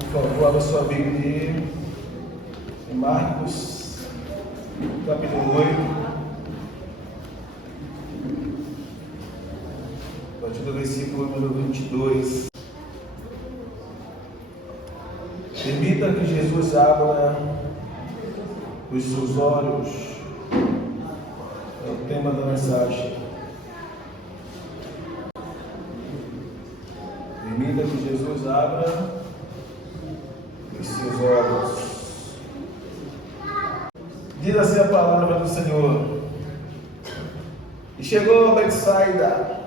Por favor, abra sua Bíblia em Marcos, capítulo 8, a partir do versículo número 22. Permita que Jesus abra os seus olhos. É o tema da mensagem. Permita que Jesus abra os seus olhos. Diz assim a palavra do Senhor. E chegou a Betsaida,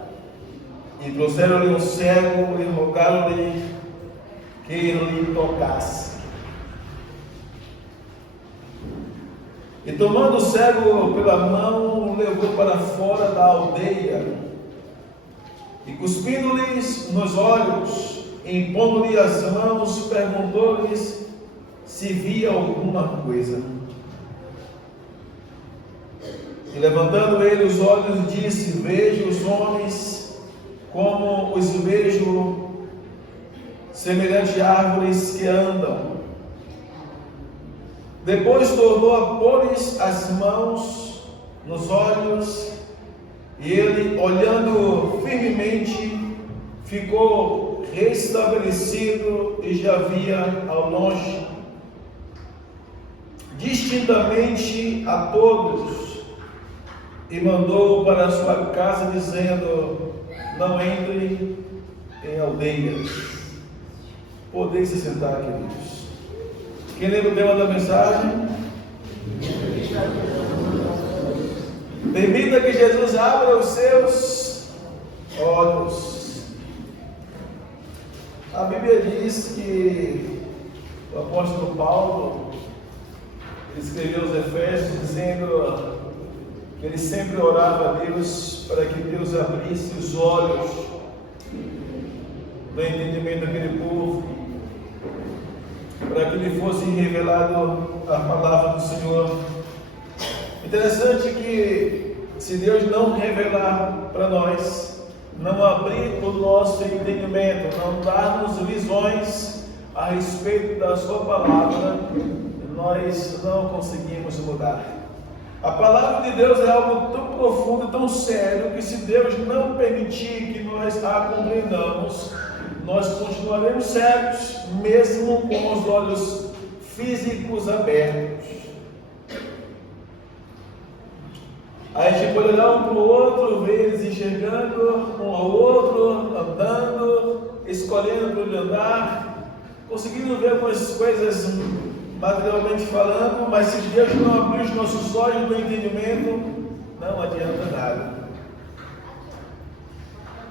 e trouxeram-lhe um cego, e rogaram-lhe que ele tocasse. E tomando o cego pela mão, o levou para fora da aldeia, e cuspindo-lhes nos olhos, e impondo-lhe as mãos, perguntou-lhes se via alguma coisa. E levantando ele os olhos, disse: vejo os homens como os vejo semelhante a árvores que andam. Depois tornou a pôr-lhes as mãos nos olhos, e ele, olhando firmemente, ficou restabelecido e já via ao longe, distintamente a todos, e mandou para a sua casa, dizendo: não entre em aldeias. Podem se sentar, queridos. Quem lembra o tema da mensagem? Permita que Jesus abra os seus olhos. A Bíblia diz que o apóstolo Paulo escreveu aos Efésios dizendo que ele sempre orava a Deus para que Deus abrisse os olhos do entendimento daquele povo, para que lhe fosse revelado a palavra do Senhor. Interessante que, se Deus não revelar para nós, não abrir o nosso entendimento, não dar-nos visões a respeito da sua palavra, nós não conseguimos mudar. A palavra de Deus é algo tão profundo, tão sério, que se Deus não permitir que nós a compreendamos, nós continuaremos cegos, mesmo com os olhos físicos abertos. Aí a gente pode olhar um para o outro, ver eles enxergando, um ao outro, andando, escolhendo para onde andar, conseguindo ver algumas coisas materialmente falando, mas se Deus não abrir os nossos olhos do entendimento, não adianta nada.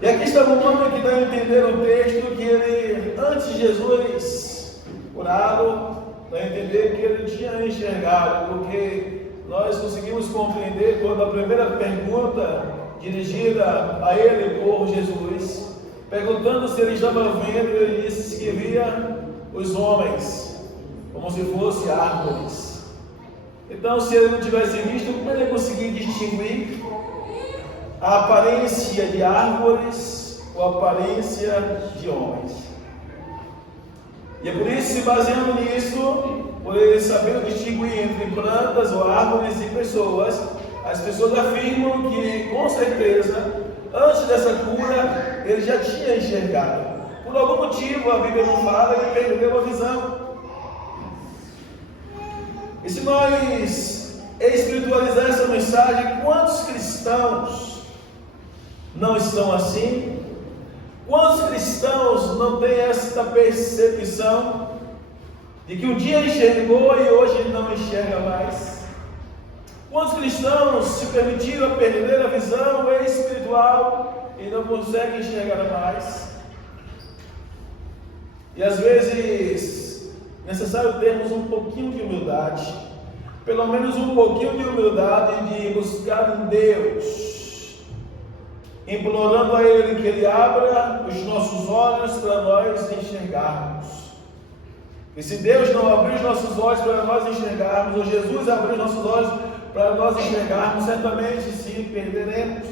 E aqui está um homem que está entendendo o texto, que ele, antes de Jesus curá-lo, para entender que ele tinha enxergado, porque nós conseguimos compreender quando a primeira pergunta dirigida a ele por Jesus, perguntando se ele estava vendo, ele disse que via os homens como se fossem árvores. Então, se ele não tivesse visto, como ele ia conseguir distinguir a aparência de árvores ou a aparência de homens? E é por isso, se baseando nisso, por ele saber distinguir entre plantas ou árvores e pessoas, as pessoas afirmam que, com certeza, antes dessa cura, ele já tinha enxergado. Por algum motivo, a Bíblia não fala, ele perdeu a visão. E se nós espiritualizar essa mensagem, quantos cristãos não estão assim? Quantos cristãos não têm esta percepção de que um dia enxergou e hoje não enxerga mais? Quantos cristãos se permitiram perder a visão espiritual e não conseguem enxergar mais? E às vezes é necessário termos um pouquinho de humildade, pelo menos um pouquinho de humildade, de buscar em Deus, implorando a Ele que Ele abra os nossos olhos para nós enxergarmos. E se Deus não abrir os nossos olhos para nós enxergarmos, ou Jesus abrir os nossos olhos para nós enxergarmos, certamente sim, perderemos.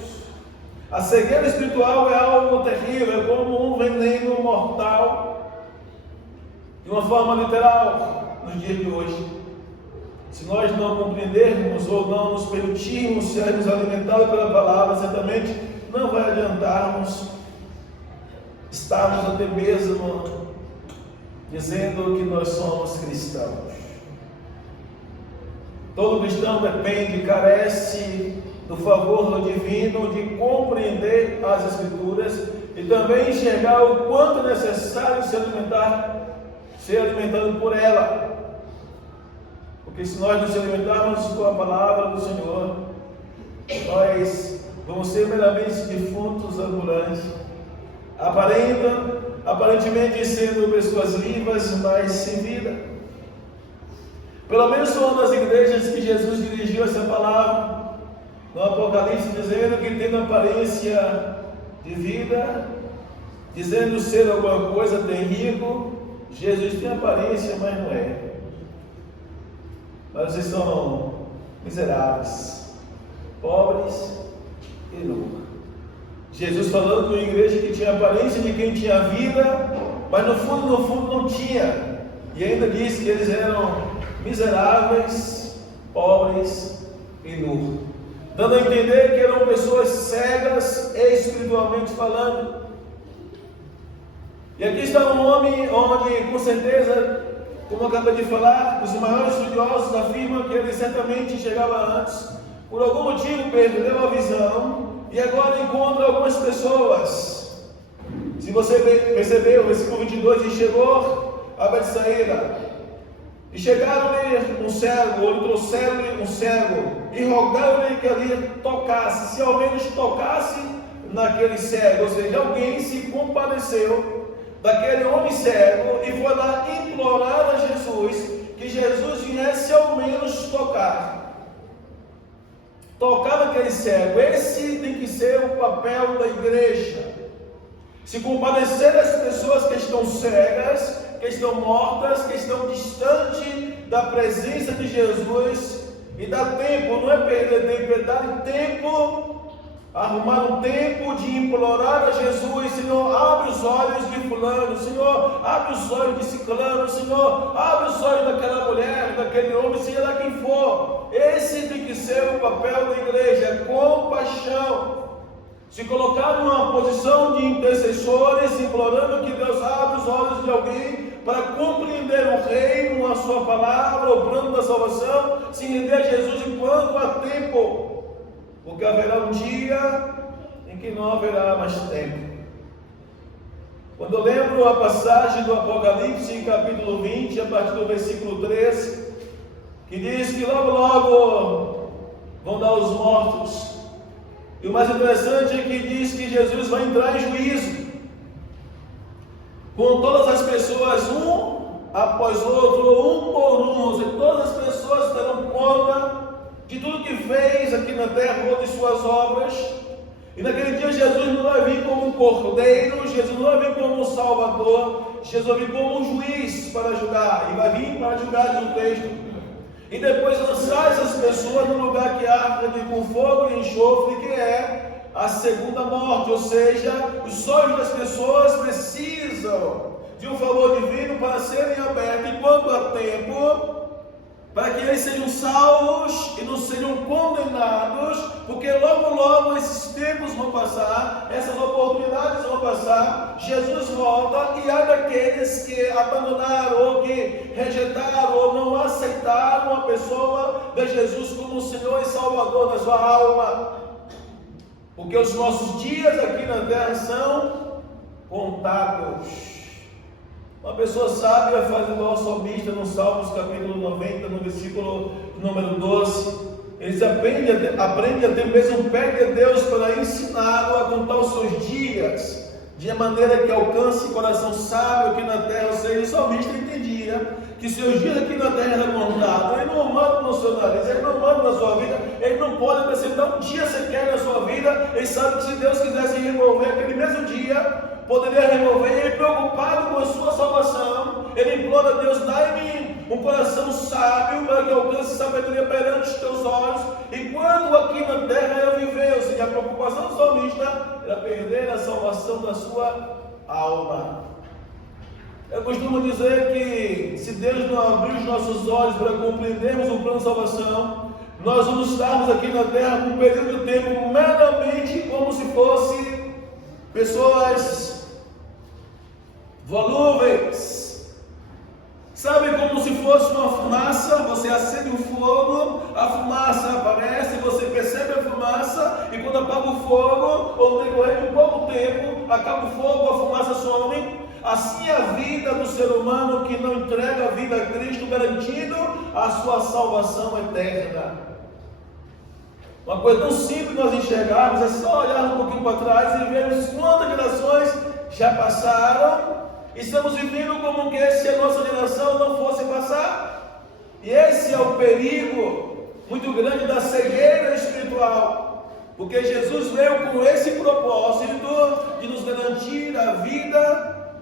A cegueira espiritual é algo terrível, é como um veneno mortal de uma forma literal nos dias de hoje. Se nós não compreendermos ou não nos permitirmos sermos alimentados pela palavra, certamente não vai adiantarmos estarmos até mesmo dizendo que nós somos cristãos. Todo cristão depende, carece do favor divino de compreender as Escrituras e também enxergar o quanto é necessário ser alimentado por ela. Porque se nós nos alimentarmos com a palavra do Senhor, nós vamos ser meramente defuntos ambulantes, aparentemente sendo pessoas vivas, mas sem vida. Pelo menos foi uma das igrejas que Jesus dirigiu essa palavra no Apocalipse, dizendo que tem aparência de vida, dizendo ser alguma coisa, tem rico. Jesus tem aparência, mas não é. Mas vocês são miseráveis, pobres e nus. Jesus falando de uma igreja que tinha aparência de quem tinha vida, mas no fundo não tinha. E ainda disse que eles eram miseráveis, pobres e nus, dando a entender que eram pessoas cegas espiritualmente falando. E aqui está um homem onde, com certeza, como eu acabei de falar, os maiores estudiosos afirmam que ele certamente chegava antes, por algum motivo perdeu a visão e agora encontra algumas pessoas. Se você percebeu, o versículo 22, e chegou a Betsaida, e chegaram-lhe um cego, ou trouxeram-lhe um cego, e rogaram-lhe que ali tocasse, se ao menos tocasse naquele cego, ou seja, alguém se compadeceu daquele homem cego e foi lá implorar a Jesus que Jesus viesse ao menos tocar naquele cego. Esse tem que ser o papel da igreja, se compadecer das pessoas que estão cegas, que estão mortas, que estão distantes da presença de Jesus, e dar tempo, não é perder tempo, é dar tempo, arrumar um tempo de implorar a Jesus: Senhor, abre os olhos de fulano, Senhor, abre os olhos de ciclano, Senhor, abre os olhos daquela mulher, daquele homem, seja lá quem for. Esse tem que ser o papel da igreja, compaixão, se colocar numa posição de intercessores, implorando que Deus abra os olhos de alguém para compreender o reino, a sua palavra, o plano da salvação, se render a Jesus enquanto há tempo. Porque haverá um dia em que não haverá mais tempo. Quando eu lembro a passagem do Apocalipse, em capítulo 20, a partir do versículo 13, que diz que logo vão dar os mortos. E o mais interessante é que diz que Jesus vai entrar em juízo com todas as pessoas, um após outro, um por um, e todas as pessoas terão conta de tudo que fez aqui na terra, ou de suas obras. E naquele dia Jesus não vai vir como um cordeiro, Jesus não vai vir como um salvador, Jesus vai vir como um juiz para julgar, e vai vir para julgar de um texto, e depois lançar essas pessoas no lugar que arde com fogo e enxofre, que é a segunda morte. Ou seja, os olhos das pessoas precisam de um favor divino para serem abertos enquanto há tempo, para que eles sejam salvos e não sejam condenados, porque logo esses tempos vão passar, essas oportunidades vão passar, Jesus volta, e há daqueles que abandonaram, ou que rejeitaram, ou não aceitaram a pessoa de Jesus como Senhor e Salvador da sua alma, porque os nossos dias aqui na terra são contados. Uma pessoa sábia faz igual o salmista no Salmos capítulo 90, no versículo número 12. Eles aprendem até mesmo perto de Deus para ensiná-lo a contar os seus dias, de maneira que alcance coração sábio aqui na terra. Ou seja, o salmista entendia que seus dias aqui na terra eram contados. Ele não manda no seu nariz, ele não manda na sua vida, ele não pode acrescentar um dia sequer na sua vida. Ele sabe que se Deus quisesse remover aquele mesmo dia, poderia remover. Ele, preocupado com a sua salvação, ele implora a Deus: dai-me um coração sábio para que alcance sabedoria perante os teus olhos, enquanto aqui na terra eu viver. Ou seja, a preocupação do salmista era perder a salvação da sua alma. Eu costumo dizer que se Deus não abrir os nossos olhos para compreendermos o plano de salvação, nós vamos estarmos aqui na terra por um período de tempo meramente como se fosse pessoas volúveis. Sabe, como se fosse uma fumaça, você acende o fogo, a fumaça aparece, você percebe a fumaça, e quando apaga o fogo, ou no decorrer de um pouco tempo, acaba o fogo, a fumaça some. Assim é a vida do ser humano que não entrega a vida a Cristo, garantindo a sua salvação eterna. Uma coisa tão simples nós enxergarmos, é só olhar um pouquinho para trás e vermos quantas gerações já passaram. Estamos vivendo como que se a nossa geração não fosse passar. E esse é o perigo muito grande da cegueira espiritual. Porque Jesus veio com esse propósito de nos garantir a vida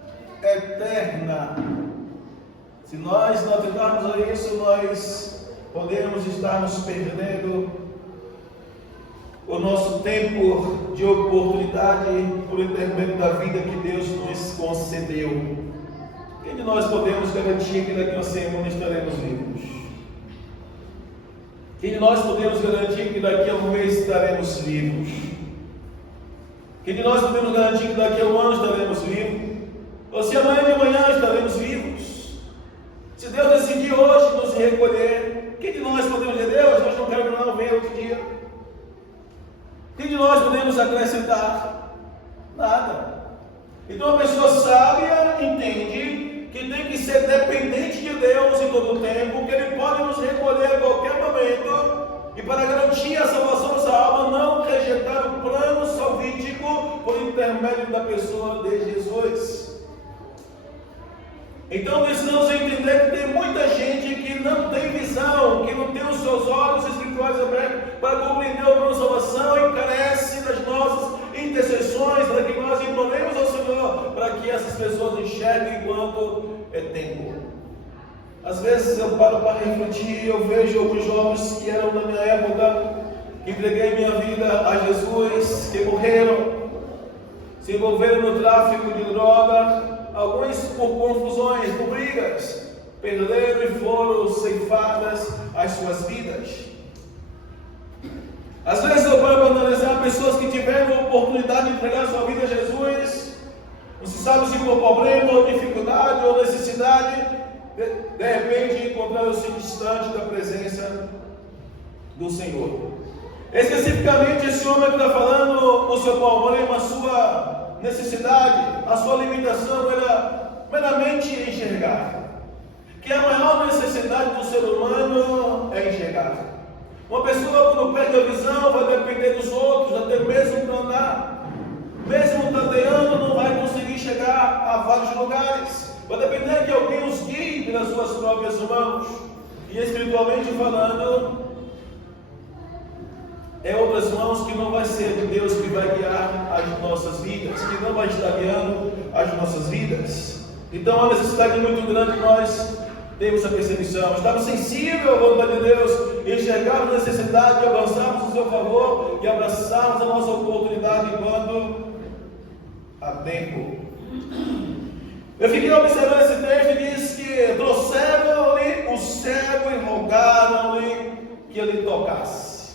eterna. Se nós não atentarmos a isso, nós podemos estar nos perdendo o nosso tempo de oportunidade por intermédio da vida que Deus nos concedeu. Quem de nós podemos garantir que daqui a uma semana estaremos vivos? Quem de nós podemos garantir que daqui a um mês estaremos vivos? Quem de nós podemos garantir que daqui a um ano estaremos vivos? Ou se amanhã de manhã estaremos vivos? Se Deus decidir hoje nos recolher, quem de nós podemos dizer, Deus, hoje não quero não, venha outro dia? Quem de nós podemos acrescentar? Nada. Então a pessoa sábia entende que tem que ser dependente de Deus em todo o tempo, que Ele pode nos recolher a qualquer momento, e para garantir a salvação dessa alma, não rejeitar o plano salvífico por intermédio da pessoa de Jesus. Então precisamos entender que tem muita gente que não tem visão, que não tem os seus olhos espirituais abertos para compreender o plano de salvação e carece das nossas intercessões, para que nós imploremos ao Senhor, para que essas pessoas enxerguem enquanto é tempo. Às vezes eu paro para refletir, eu vejo alguns jovens que eram da minha época, que entreguei minha vida a Jesus, que morreram, se envolveram no tráfico de droga, alguns por confusões, por brigas, perderam e foram ceifadas as suas vidas. Às vezes eu paro para analisar pessoas que tiveram a oportunidade de entregar sua vida a Jesus, não se sabe se por problema, ou dificuldade, ou necessidade, de repente encontraram-se distante da presença do Senhor. Especificamente esse homem que está falando, o seu problema, a sua necessidade, a sua limitação era meramente enxergar. Que a maior necessidade do ser humano é enxergar. Uma pessoa quando perde a visão vai depender dos outros, até mesmo para andar. Mesmo tateando não vai conseguir chegar a vários lugares. Vai depender que alguém os guie pelas suas próprias mãos. E espiritualmente falando, é outras mãos que não vai ser de Deus que vai guiar as nossas vidas, que não vai estar guiando as nossas vidas. Então a necessidade muito grande nós temos a percepção, estamos sensíveis à vontade de Deus, enxergarmos a necessidade de avançarmos em seu favor e abraçarmos a nossa oportunidade enquanto há tempo. Eu fiquei observando esse texto e diz que trouxeram-lhe o cego e rogaram-lhe que ele tocasse.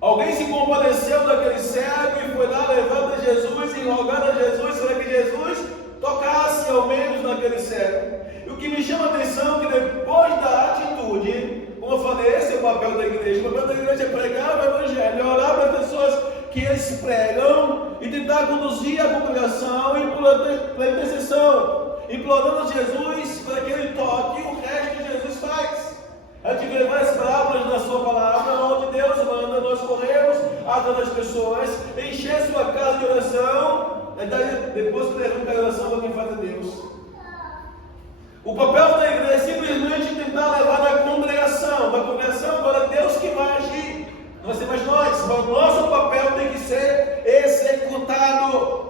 Alguém se compadeceu daquele cego e foi lá levando a Jesus e rogando a Jesus para que Jesus tocasse ao menos naquele cego. E o que me chama a atenção é que depois da atitude, como eu falei, esse é o papel da igreja. O papel da igreja é pregar o evangelho, é orar para as pessoas que eles pregam e tentar conduzir a congregação e pela intercessão, implorando a Jesus para que ele toque o resto que Jesus faz. A gente vê várias parábolas na sua palavra, onde Deus manda nós corrermos atrás das pessoas, encher sua casa de oração, depois que derrama a oração para quem faz a Deus. O papel da igreja é simplesmente tentar levar da congregação para Deus que vai agir. Não vai ser mais nós, mas o nosso papel tem que ser executado.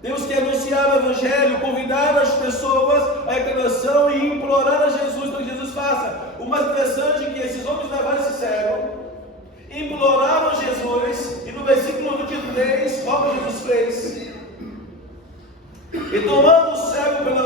Temos que anunciar o evangelho, convidar as pessoas à reclamação e implorar a Jesus para que Jesus faça. O mais interessante é que esses homens levaram esse cego, imploraram a Jesus, e no versículo 23, olha o que Jesus fez. E tomando o cego pela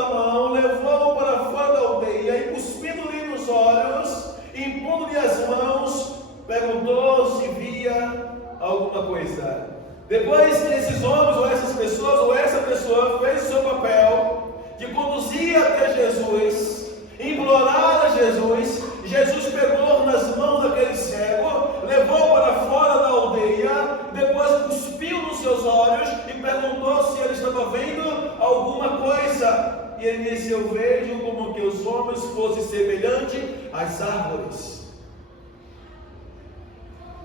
uma coisa. Depois que esses homens, ou essas pessoas, ou essa pessoa fez o seu papel de conduzir até Jesus, implorar a Jesus, Jesus pegou nas mãos daquele cego, levou para fora da aldeia, depois cuspiu nos seus olhos e perguntou se ele estava vendo alguma coisa. E ele disse: eu vejo como que os homens fossem semelhantes às árvores.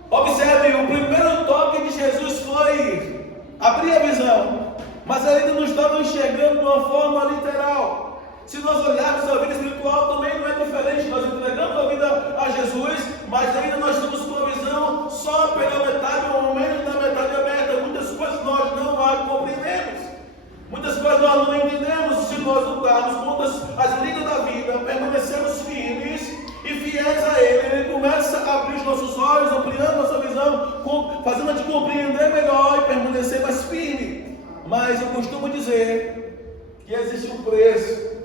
Observe, o primeiro toque de Jesus foi abrir a visão, mas ainda não estava enxergando de uma forma literal. Se nós olharmos a vida espiritual, também não é diferente. Nós entregamos a vida a Jesus, mas ainda nós estamos com a visão só pela metade, ou menos da metade aberta. Muitas coisas nós não a compreendemos. Muitas coisas nós não entendemos. Se nós lutarmos contra as linhas da vida, permanecemos firmes e fiéis a Ele começa a abrir os nossos olhos, ampliando nossa visão, fazendo a gente compreender melhor e permanecer mais firme. Mas eu costumo dizer que existe um preço,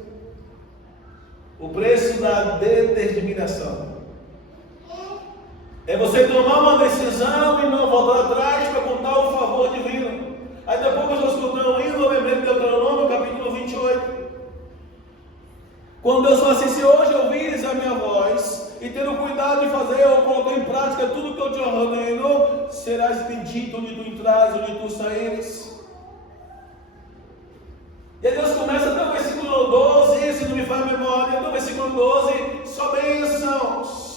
o preço da determinação. É você tomar uma decisão e não voltar atrás para contar o favor divino. Aí depois que nós escutamos indo, eu lembrei de Deuteronômio, capítulo 28. Quando Deus fala assim: se hoje ouvires a minha voz e ter o cuidado de fazer ou colocar em prática tudo que eu te ordeno, serás bendito onde tu entrares, onde tu saíres. E aí Deus começa até o versículo 12, se não me faz memória, até o versículo 12, só bênçãos.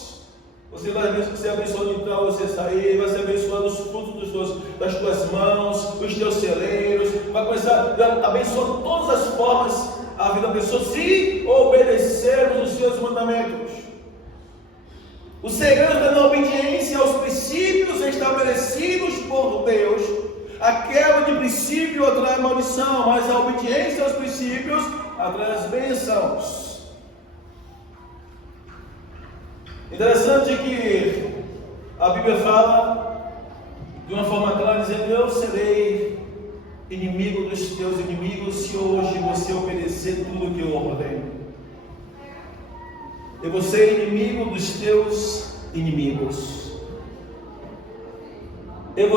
Você vai ser abençoado de entrar, você sair, vai ser abençoado os frutos das tuas mãos, os teus celeiros, vai começar a abençoar de todas as formas a vida da pessoa, se obedecermos os seus mandamentos. O segredo da obediência aos princípios estabelecidos por Deus. A quebra de princípio atrai maldição, mas a obediência aos princípios atrai as bênçãos. Interessante que a Bíblia fala de uma forma clara, dizendo: eu serei inimigo dos teus inimigos se hoje você obedecer tudo que eu ordeno. Eu vou ser inimigo dos teus inimigos. Eu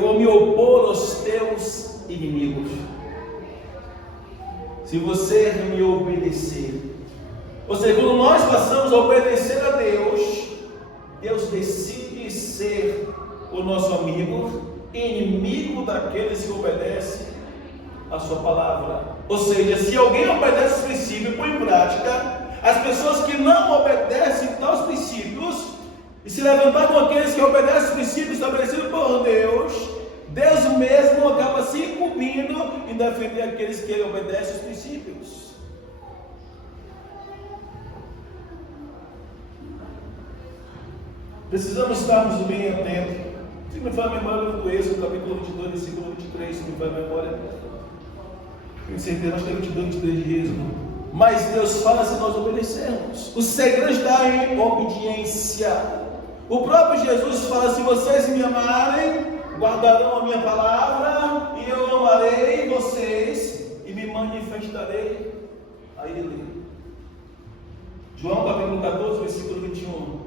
vou me opor aos teus inimigos se você me obedecer. Ou seja, quando nós passamos a obedecer a Deus, Deus decide ser o nosso amigo, inimigo daqueles que obedecem a sua palavra. Ou seja, se alguém obedece os princípios e põe em prática, as pessoas que não obedecem aos princípios e se levantar com aqueles que obedecem os princípios estabelecidos por Deus, Deus mesmo acaba se incumbindo em defender aqueles que obedecem os princípios. Precisamos estarmos bem atentos. Se me faz a memória do Êxodo, capítulo 22, versículo 23, se me faz a memória, tenho certeza, acho que é 22, 23 de Êxodo. Mas Deus fala se nós obedecermos. O segredo está em obediência. O próprio Jesus fala: se vocês me amarem, guardarão a minha palavra, e eu amarei vocês e me manifestarei a Ele. João capítulo 14, versículo 21.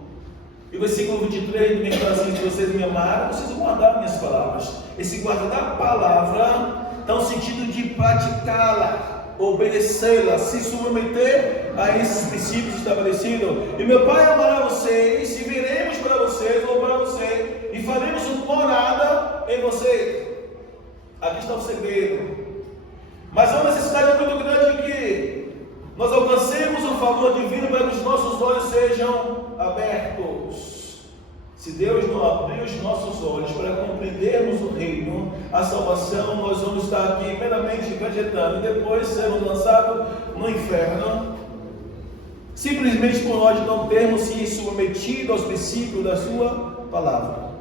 E o versículo 23 também fala assim: se vocês me amarem, vocês vão guardar minhas palavras. Esse guardar a palavra dá um sentido de praticá-la, obedecê-la, se submeter a esses princípios estabelecidos. E meu Pai amará vocês, e viremos para vocês, ou para você, e faremos uma morada em você. Aqui está o segredo. Mas há uma necessidade muito grande de que nós alcancemos o favor divino para que os nossos olhos sejam abertos. Se Deus não abrir os nossos olhos para compreendermos o reino, a salvação, nós vamos estar aqui meramente vegetando e depois sermos lançados no inferno, simplesmente por nós não termos se submetido aos princípios da sua palavra.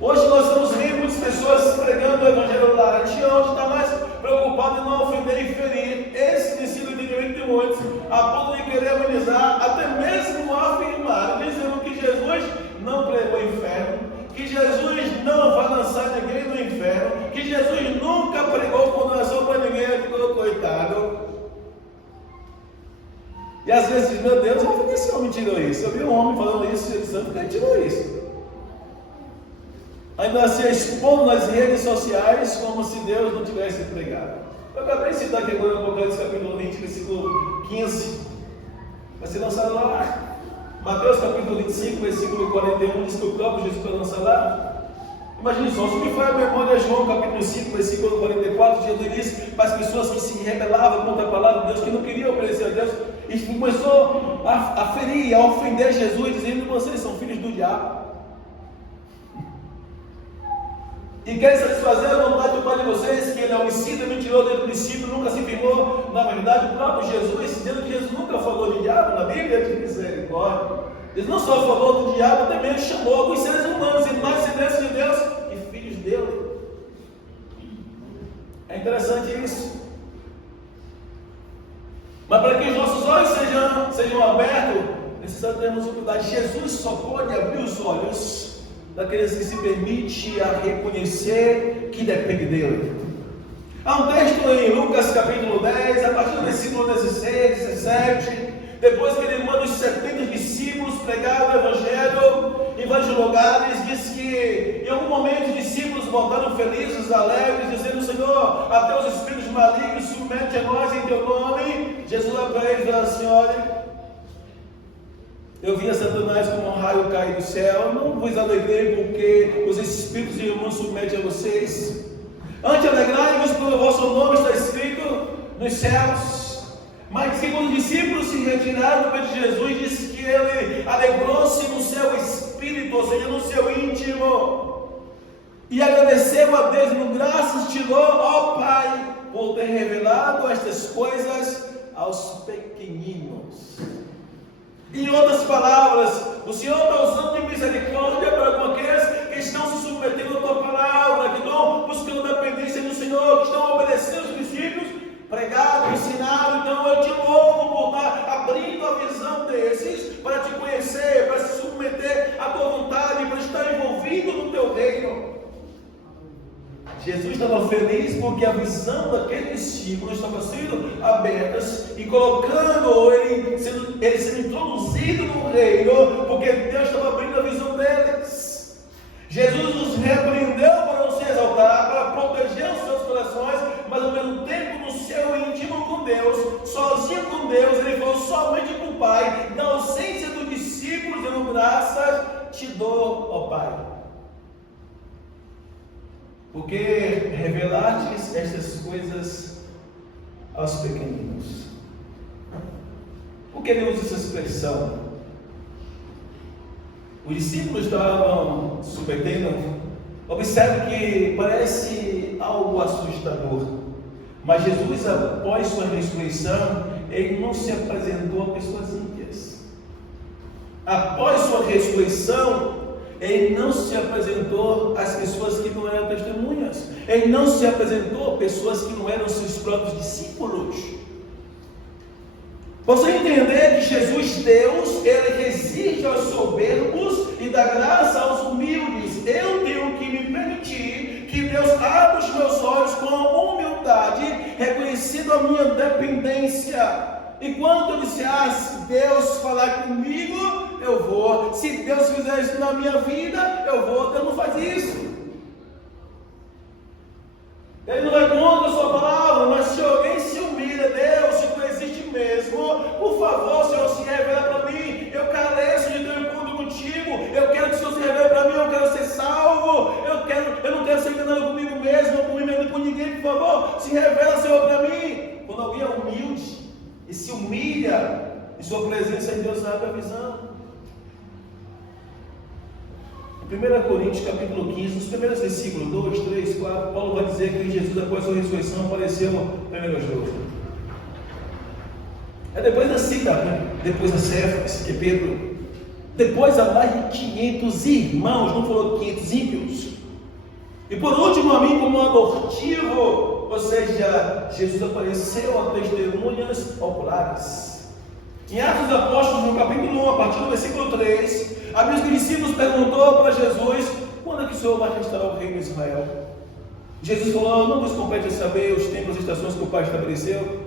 Hoje nós estamos vendo muitas pessoas pregando o evangelho light, onde está mais preocupado em não ofender e ferir. Esse tem sido o entendimento de muitos, a ponto de querer amenizar, até mesmo afirmar, dizendo que Jesus não pregou o inferno, que Jesus não vai lançar ninguém no inferno, que Jesus nunca pregou condenação para ninguém, ficou coitado. E às vezes diz: meu Deus, onde esse homem tirou isso? Eu vi um homem falando isso, ele santo, que ele tirou isso. ainda se expondo nas redes sociais como se Deus não tivesse pregado. Eu acabei de citar aqui agora no Apocalipse capítulo 20, versículo 15. Vai ser lançado lá. Mateus capítulo 25, versículo 41, diz que o próprio Jesus foi lançado lá. Imagine só, se me faz a memória, João capítulo 5, versículo 44, Jesus disse para as pessoas que se rebelavam contra a palavra de Deus, que não queriam obedecer a Deus, e começou a ferir, a ofender Jesus, dizendo: vocês são filhos do diabo. E querem satisfazer a vontade do Pai de vocês, que ele é homicida, mentiroso desde o princípio, nunca se firmou. Na verdade, o próprio Jesus, dizendo que Jesus nunca falou de diabo, na Bíblia é de misericórdia. Ele não só falou do diabo, também chamou alguns seres humanos, e mais semelhantes de Deus, e filhos dele. É interessante isso. Mas para que os nossos olhos sejam abertos, precisamos termos humildade. Jesus só pode abrir os olhos daqueles que se permite a reconhecer que depende dele. Há um texto em Lucas capítulo 10, a partir do versículo 16, 17, depois que ele manda os 70 discípulos pregar o evangelho em vários lugares, diz que em algum momento os discípulos voltaram felizes, alegres, dizendo: Senhor, até os espíritos malignos submete a nós em teu nome. Jesus lá para eles e fala assim: olha, eu vi a Satanás como um raio cair do céu, não vos alegrei porque os espíritos de irmãos submetem a vocês. Antes alegrai-vos pelo vosso nome está escrito nos céus. Mas quando os discípulos se retiraram do pé de Jesus, disse que ele alegrou-se no seu espírito, ou seja, no seu íntimo, e agradeceu a Deus, no graças te dou, ó Pai, por ter revelado estas coisas aos pequeninos. Em outras palavras, o Senhor está usando de misericórdia para com aqueles que estão se submetendo à tua palavra, que estão buscando dependência do Senhor, que estão obedecendo os princípios pregados, ensinados. Então eu te louvo por estar abrindo a visão desses para te conhecer, para se submeter à tua vontade, para estar envolvido no teu reino. Jesus estava feliz porque a visão daqueles discípulos estava sendo aberta e colocando ele sendo introduzido no reino, porque Deus estava abrindo a visão deles. Jesus os repreendeu para não se exaltar, para proteger os seus corações, mas ao mesmo tempo no seu íntimo com Deus, sozinho com Deus, ele falou somente com o Pai, na ausência dos discípulos, dando graças, te dou, ó Pai. Porque revelaste estas coisas aos pequeninos. Por que ele usa essa expressão? Os discípulos estavam submetendo. Observe que parece algo assustador. Mas Jesus, após sua ressurreição, ele não se apresentou a pessoas ímpias. Após sua ressurreição, ele não se apresentou às pessoas que não eram testemunhas. Ele não se apresentou a pessoas que não eram seus próprios discípulos. Você entender que Jesus, Deus, ele resiste aos soberbos e dá graça aos humildes. Eu tenho que me permitir que Deus abra os meus olhos com humildade, reconhecendo a minha dependência. Enquanto eu disser, se Deus falar comigo, eu vou. Se Deus fizer isso na minha vida, eu vou. Deus não faz isso. Ele não é contra a sua palavra, mas se alguém se humilha, Deus, se tu existe mesmo, por favor, Senhor, se revela para mim. Eu careço de ter um encontro contigo. Eu quero que o Senhor se revele para mim. Eu quero ser salvo. Eu não quero ser enganado comigo mesmo, ou comigo com ninguém. Por favor, se revela, Senhor, para mim. Quando alguém é humilde e se humilha em sua presença, em Deus abre a visão. Em 1 Coríntios capítulo 15, nos primeiros versículos 2, 3, 4, Paulo vai dizer que Jesus, após sua ressurreição, apareceu primeiro aos 12. É depois da cita, depois da Cefas, que Pedro, depois a mais de 500 irmãos, não falou 500 ímpios. E por último, a mim como abortivo, ou seja, Jesus apareceu a testemunhas oculares. Em Atos dos Apóstolos, no capítulo 1, a partir do versículo 3, a Bíblia dos discípulos perguntou para Jesus: quando é que o Senhor vai restaurar o reino de Israel? Jesus falou: não vos compete saber os tempos e estações que o Pai estabeleceu.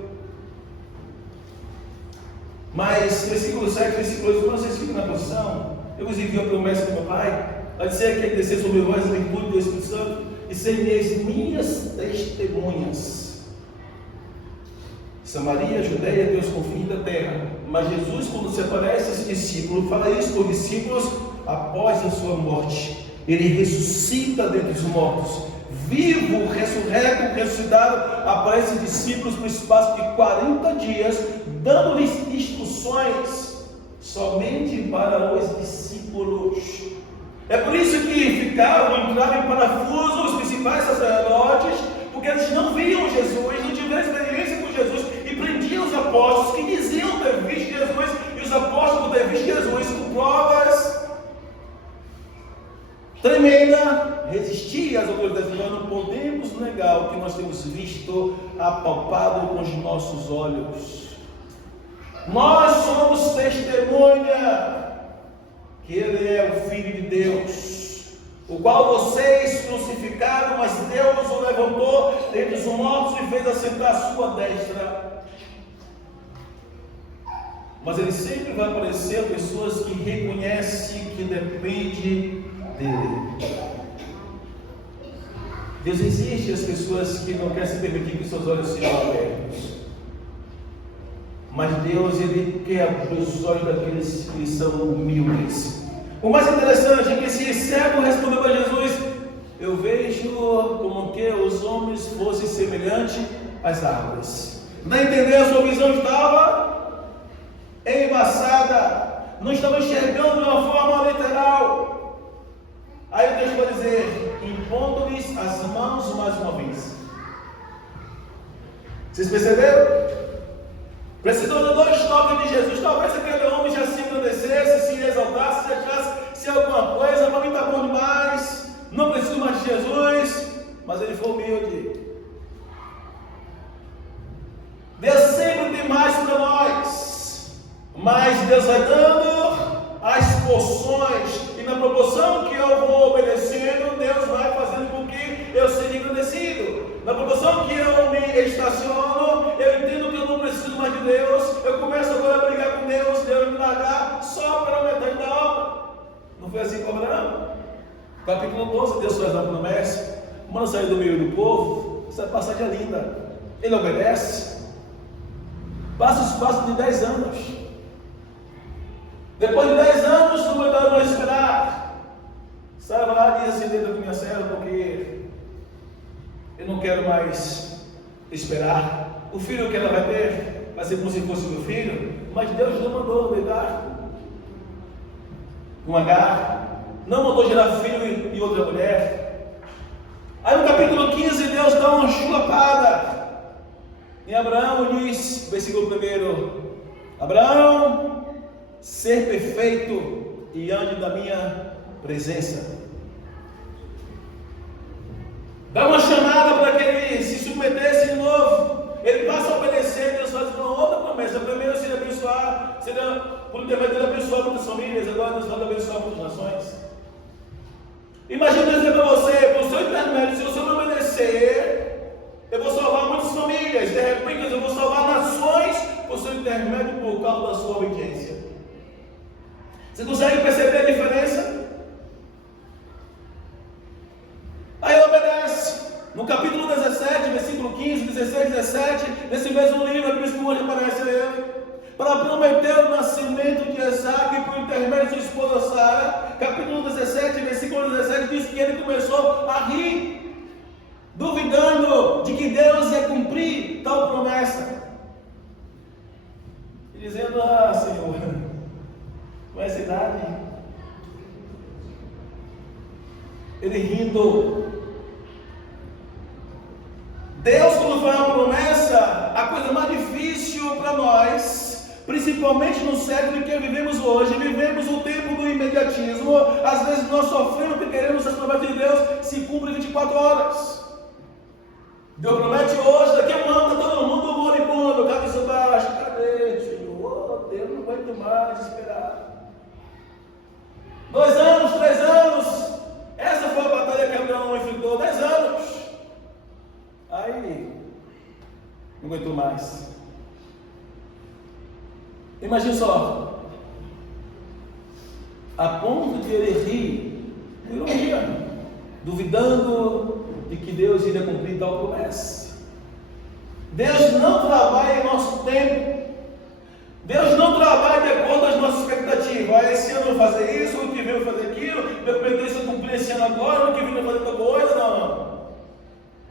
Mas, versículo 7, versículo 8, quando vocês ficam na posição, eu vos envio a promessa do meu Pai. vai dizer que ele descer sobre vós a virtude do Espírito Santo e sereis minhas testemunhas. Samaria, Judeia, até os confins da terra. Mas Jesus, quando se aparece a esse discípulo, fala isso para os discípulos após a sua morte. Ele ressuscita dentre os mortos, vivo, ressurreto, ressuscitado, aparece aos discípulos por espaço de 40 dias, dando-lhes instruções somente para os discípulos. É por isso que entravam em parafuso os principais sacerdotes, porque eles não viam Jesus, não tiveram experiência com Jesus, e prendiam os apóstolos que diziam ter visto Jesus, e os apóstolos ter visto Jesus com provas tremenda, resistia às autoridades. Nós não podemos negar o que nós temos visto, apalpado com os nossos olhos. Nós somos testemunha que Ele é o Filho de Deus, o qual vocês crucificaram, mas Deus o levantou dentre os mortos e fez assentar à sua destra. Mas Ele sempre vai aparecer a pessoas que reconhecem que depende dele. Deus existe as pessoas que não querem se permitir que seus olhos sejam abertos. Mas Deus, Ele quer abrir os olhos daqueles que são humildes. O mais interessante é que esse cego respondeu para Jesus: eu vejo como que os homens fossem semelhantes às árvores. Não entendeu? A sua visão estava embaçada, não estava enxergando de uma forma literal. Aí o texto vai dizer: impondo-lhes as mãos mais uma vez. Vocês perceberam? Precisou de 2 toques de Jesus. Talvez aquele homem já se engrandecesse, se exaltasse, se achasse se alguma coisa, para mim está bom demais, não preciso mais de Jesus. Mas ele foi humilde. Deus sempre tem mais para nós, mas Deus vai dando as porções, e na proporção que eu vou obedecendo, Deus vai fazendo com que eu seja engrandecido. Na proporção que eu me estaciono, eu entendo que eu não preciso mais de Deus, eu começo agora a brigar com Deus, Deus me largar só para aumentar da obra. Não foi assim com Abraão? Capítulo 12, Deus faz uma promessa, manda sair do meio do povo, você vai passar de linda. Ele obedece, passa o espaço de 10 anos. Depois de 10 anos, não vai dar mais esperar. Sai lá e diz assim dentro da minha serva, porque eu não quero mais esperar. O filho que ela vai ter vai ser como se fosse meu filho, mas Deus não mandou deitar com Agar, não mandou gerar filho em outra mulher. Aí no capítulo 15, Deus dá uma chulapada em Abraão e diz, versículo 1: Abraão, ser perfeito e ande da minha presença. Dá uma chamada para que ele se submetesse de novo. Ele passa a obedecer. Deus faz uma outra promessa. Primeiro seria abençoar, por intermédio dele abençoar muitas famílias. Agora Deus vai abençoar muitas nações. Imagina Deus dizer para você, por seu intermédio, se você não obedecer, eu vou salvar muitas famílias. De repente eu vou salvar nações por seu intermédio, por causa da sua obediência. Você consegue perceber a diferença? Aí obedece. No capítulo 17, versículo 15, 16, 17, nesse mesmo livro, a Bíblia hoje aparece ele, para prometer o nascimento de Isaac por intermédio de sua esposa Sara. Capítulo 17, versículo 17, diz que ele começou a rir, duvidando de que Deus ia cumprir tal promessa, e dizendo: ah, Senhor, com essa idade. Ele rindo. Deus, quando faz uma promessa, a coisa mais difícil para nós, principalmente no século em que vivemos hoje, vivemos o tempo do imediatismo. Às vezes nós sofremos porque queremos que as promessas de Deus se cumprem 24 horas. Deus promete hoje, daqui a um ano está todo mundo moribundo, cabeça baixa. Cadê, Senhor? Deus, não aguento mais esperar. 2 anos, 3 anos. Essa foi a batalha que Abraão enfrentou. 10 anos. Aí, não aguentou mais. Imagina só, a ponto de ele rir Ironia, duvidando de que Deus iria cumprir tal promessa. Deus não trabalha em nosso tempo. Deus não trabalha de acordo com as nossas expectativas. Esse ano eu vou fazer isso, ano que vem eu vou fazer aquilo, meu pretexto é cumprir esse ano agora, ano que vem eu vou fazer tal coisa. Não.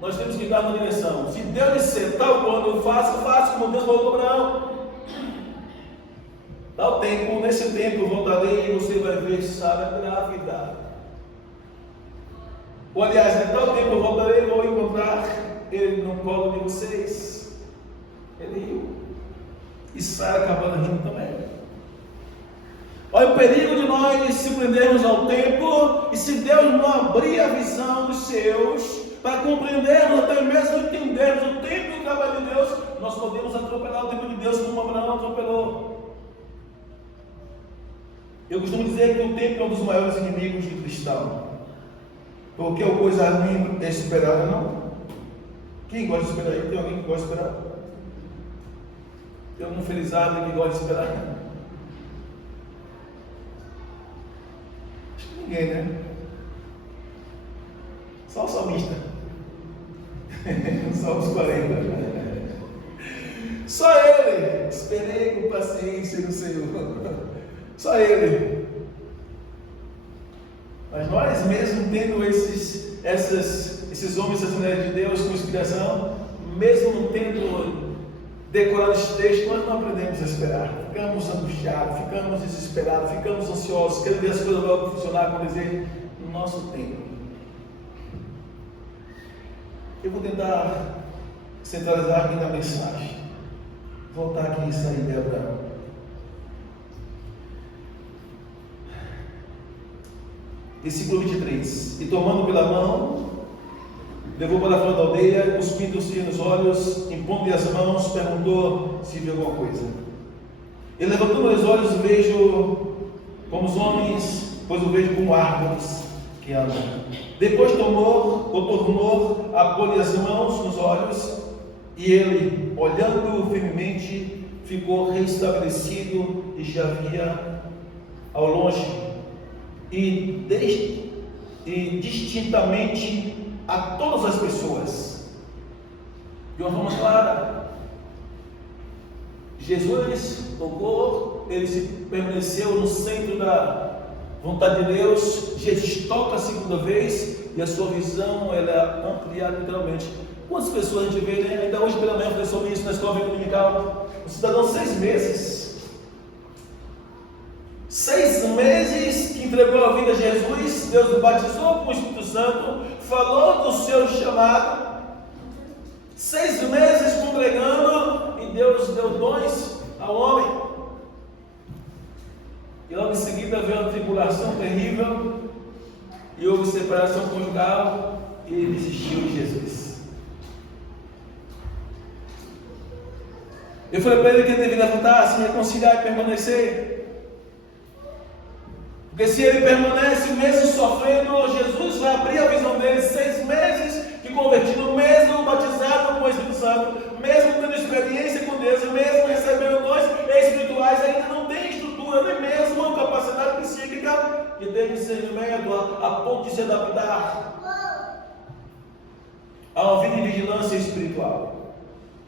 Nós temos que dar uma direção. Se Deus disser tal quando eu faço, como Deus falou para Abraão. Dá o tempo, nesse tempo eu voltarei e você vai ver Sara grávida. Ou aliás, em tal tempo eu voltarei e vou encontrar ele no colo de vocês. Ele riu. E Sara acabando rindo também. Olha o perigo de nós se prendermos ao tempo, e se Deus não abrir a visão dos seus, para compreendermos, até mesmo entendermos o tempo e o trabalho de Deus, nós podemos atropelar o tempo de Deus como Abraão atropelou. Eu costumo dizer que o tempo é um dos maiores inimigos do cristão, porque é uma coisa ruim é esperada, não? Quem gosta de esperar aí? Tem alguém que gosta de esperar? Tem algum felizardo que gosta de esperar? Acho que ninguém, né? Só o salmista. Só os 40. Só ele. Esperei com paciência no Senhor. Só ele. Mas nós mesmo tendo esses homens e essas mulheres de Deus com inspiração, mesmo não tendo decorado esse texto, nós não aprendemos a esperar. Ficamos angustiados, ficamos desesperados, ficamos ansiosos, querendo ver as coisas logo funcionar, como dizer, no nosso tempo. Eu vou tentar centralizar aqui na mensagem. Voltar aqui e sair de Abraão. Versículo 23. E tomando pela mão, levou para fora da aldeia, cuspindo-se nos olhos, impondo-lhe as mãos, perguntou se viu alguma coisa. E levantando os olhos, vejo como os homens, pois o vejo como árvores que andam. Depois tornou a pôr-lhe as mãos nos olhos, e ele, olhando firmemente, ficou restabelecido e já via ao longe e distintamente a todas as pessoas, de uma forma clara. Jesus tocou, ele se permaneceu no centro da vontade de Deus. Jesus toca a segunda vez e a sua visão ela é ampliada literalmente. Quantas pessoas a gente vê, né? Ainda hoje pela manhã eu falei sobre isso na escola dominical. Um cidadão 6 meses. 6 meses que entregou a vida a Jesus, Deus o batizou com o Espírito Santo, falou do seu chamado, 6 meses congregando, e Deus deu dons ao homem. E logo em seguida veio uma tribulação terrível, e houve separação conjugal, e ele desistiu de Jesus. Eu falei para ele que ele devia levantar, se reconciliar e permanecer. Porque se ele permanece mesmo sofrendo, Jesus vai abrir a visão dele. 6 meses de convertido, mesmo batizado com o Espírito Santo, mesmo tendo experiência com Deus, mesmo recebendo dons espirituais, ainda não tem estrutura, nem mesmo a capacidade psíquica de ter discernimento a ponto de se adaptar a uma vida de vigilância espiritual.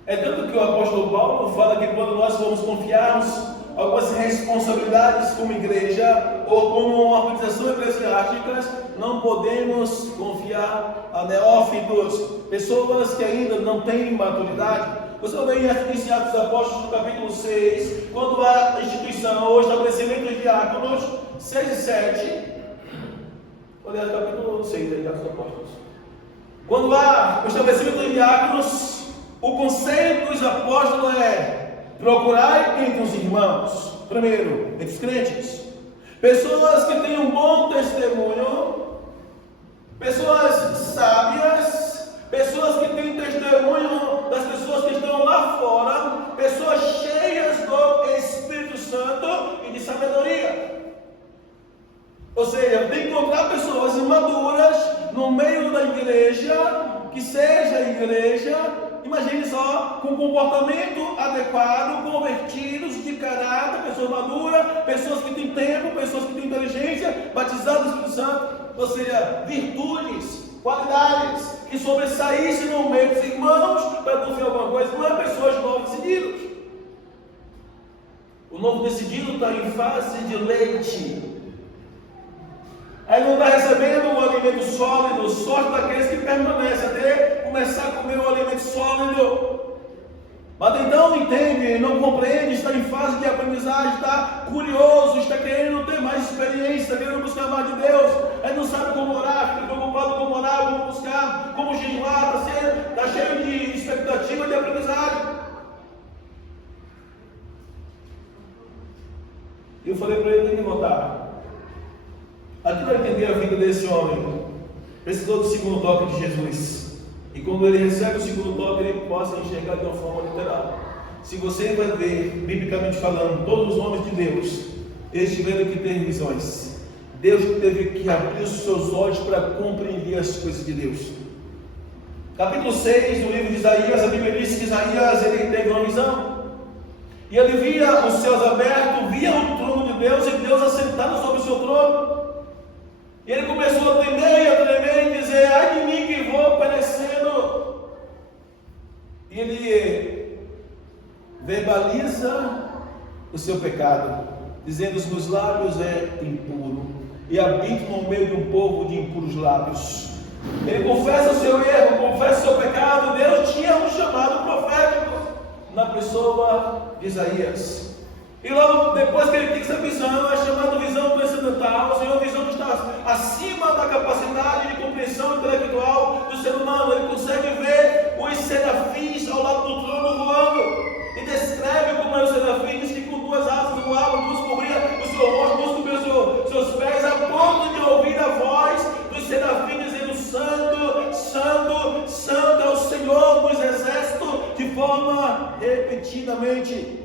É tanto que o apóstolo Paulo fala que quando nós vamos confiarmos algumas responsabilidades como igreja ou como uma organização eclesiástica, não podemos confiar a neófitos, pessoas que ainda não têm maturidade. Você vai ver em Atos dos Apóstolos, no capítulo 6, quando a instituição ou estabelecimento de diáconos, 6 e 7, aliás, capítulo 6 de Atos dos Apóstolos, quando há o estabelecimento de diáconos, o conselho dos apóstolos é: procurai entre os irmãos, primeiro, entre os crentes, pessoas que têm um bom testemunho, pessoas sábias, pessoas que têm testemunho das pessoas que estão lá fora, pessoas cheias do Espírito Santo e de sabedoria. Ou seja, tem que encontrar pessoas maduras no meio da igreja, que seja a igreja. Imagine só, com comportamento adequado, convertidos, de caráter, pessoas maduras, pessoas que têm tempo, pessoas que têm inteligência, batizadas do Espírito Santo. ou seja, virtudes, qualidades, que sobressaíssem no meio dos irmãos, para tu ver alguma coisa, não é pessoas novos decididos. O novo decidido está em fase de leite. Aí não está recebendo o alimento sólido, sorte daqueles que permanecem até começar a comer o alimento sólido. Mas então não entende, não compreende, está em fase de aprendizagem, está curioso, está querendo ter mais experiência, está querendo buscar mais de Deus. Aí não sabe como orar, fica preocupado como orar, como buscar, como jejuar, está cheio de expectativa de aprendizagem. E eu falei para ele, tem que voltar. Aqui vai entender a vida desse homem. Precisou do segundo toque de Jesus. E quando ele recebe o segundo toque, ele possa enxergar de uma forma literal. Se você vai ver, biblicamente falando, todos os homens de Deus, eles tiveram que ter visões. Deus teve que abrir os seus olhos para compreender as coisas de Deus. Capítulo 6 do livro de Isaías, a Bíblia diz que Isaías ele teve uma visão. E ele via os céus abertos, via o trono de Deus e Deus assentado sobre o seu trono. E ele começou a tremer e dizer: ai de mim que vou perecendo. E ele verbaliza o seu pecado, dizendo: os meus lábios é impuro, e habito no meio de um povo de impuros lábios. Ele confessa o seu erro, confessa o seu pecado. Deus tinha um chamado profético na pessoa de Isaías. E logo depois que ele tem essa visão, é chamada visão transcendental, ou seja, uma visão que está acima da capacidade de compreensão intelectual do ser humano. Ele consegue ver os serafins ao lado do trono voando, e descreve como é os serafins que com duas asas voavam, duas cobriam o seu rosto, duas cobriam os seus pés, a ponto de ouvir a voz dos serafins dizendo: Santo, Santo, Santo é o Senhor dos exércitos, de forma repetidamente.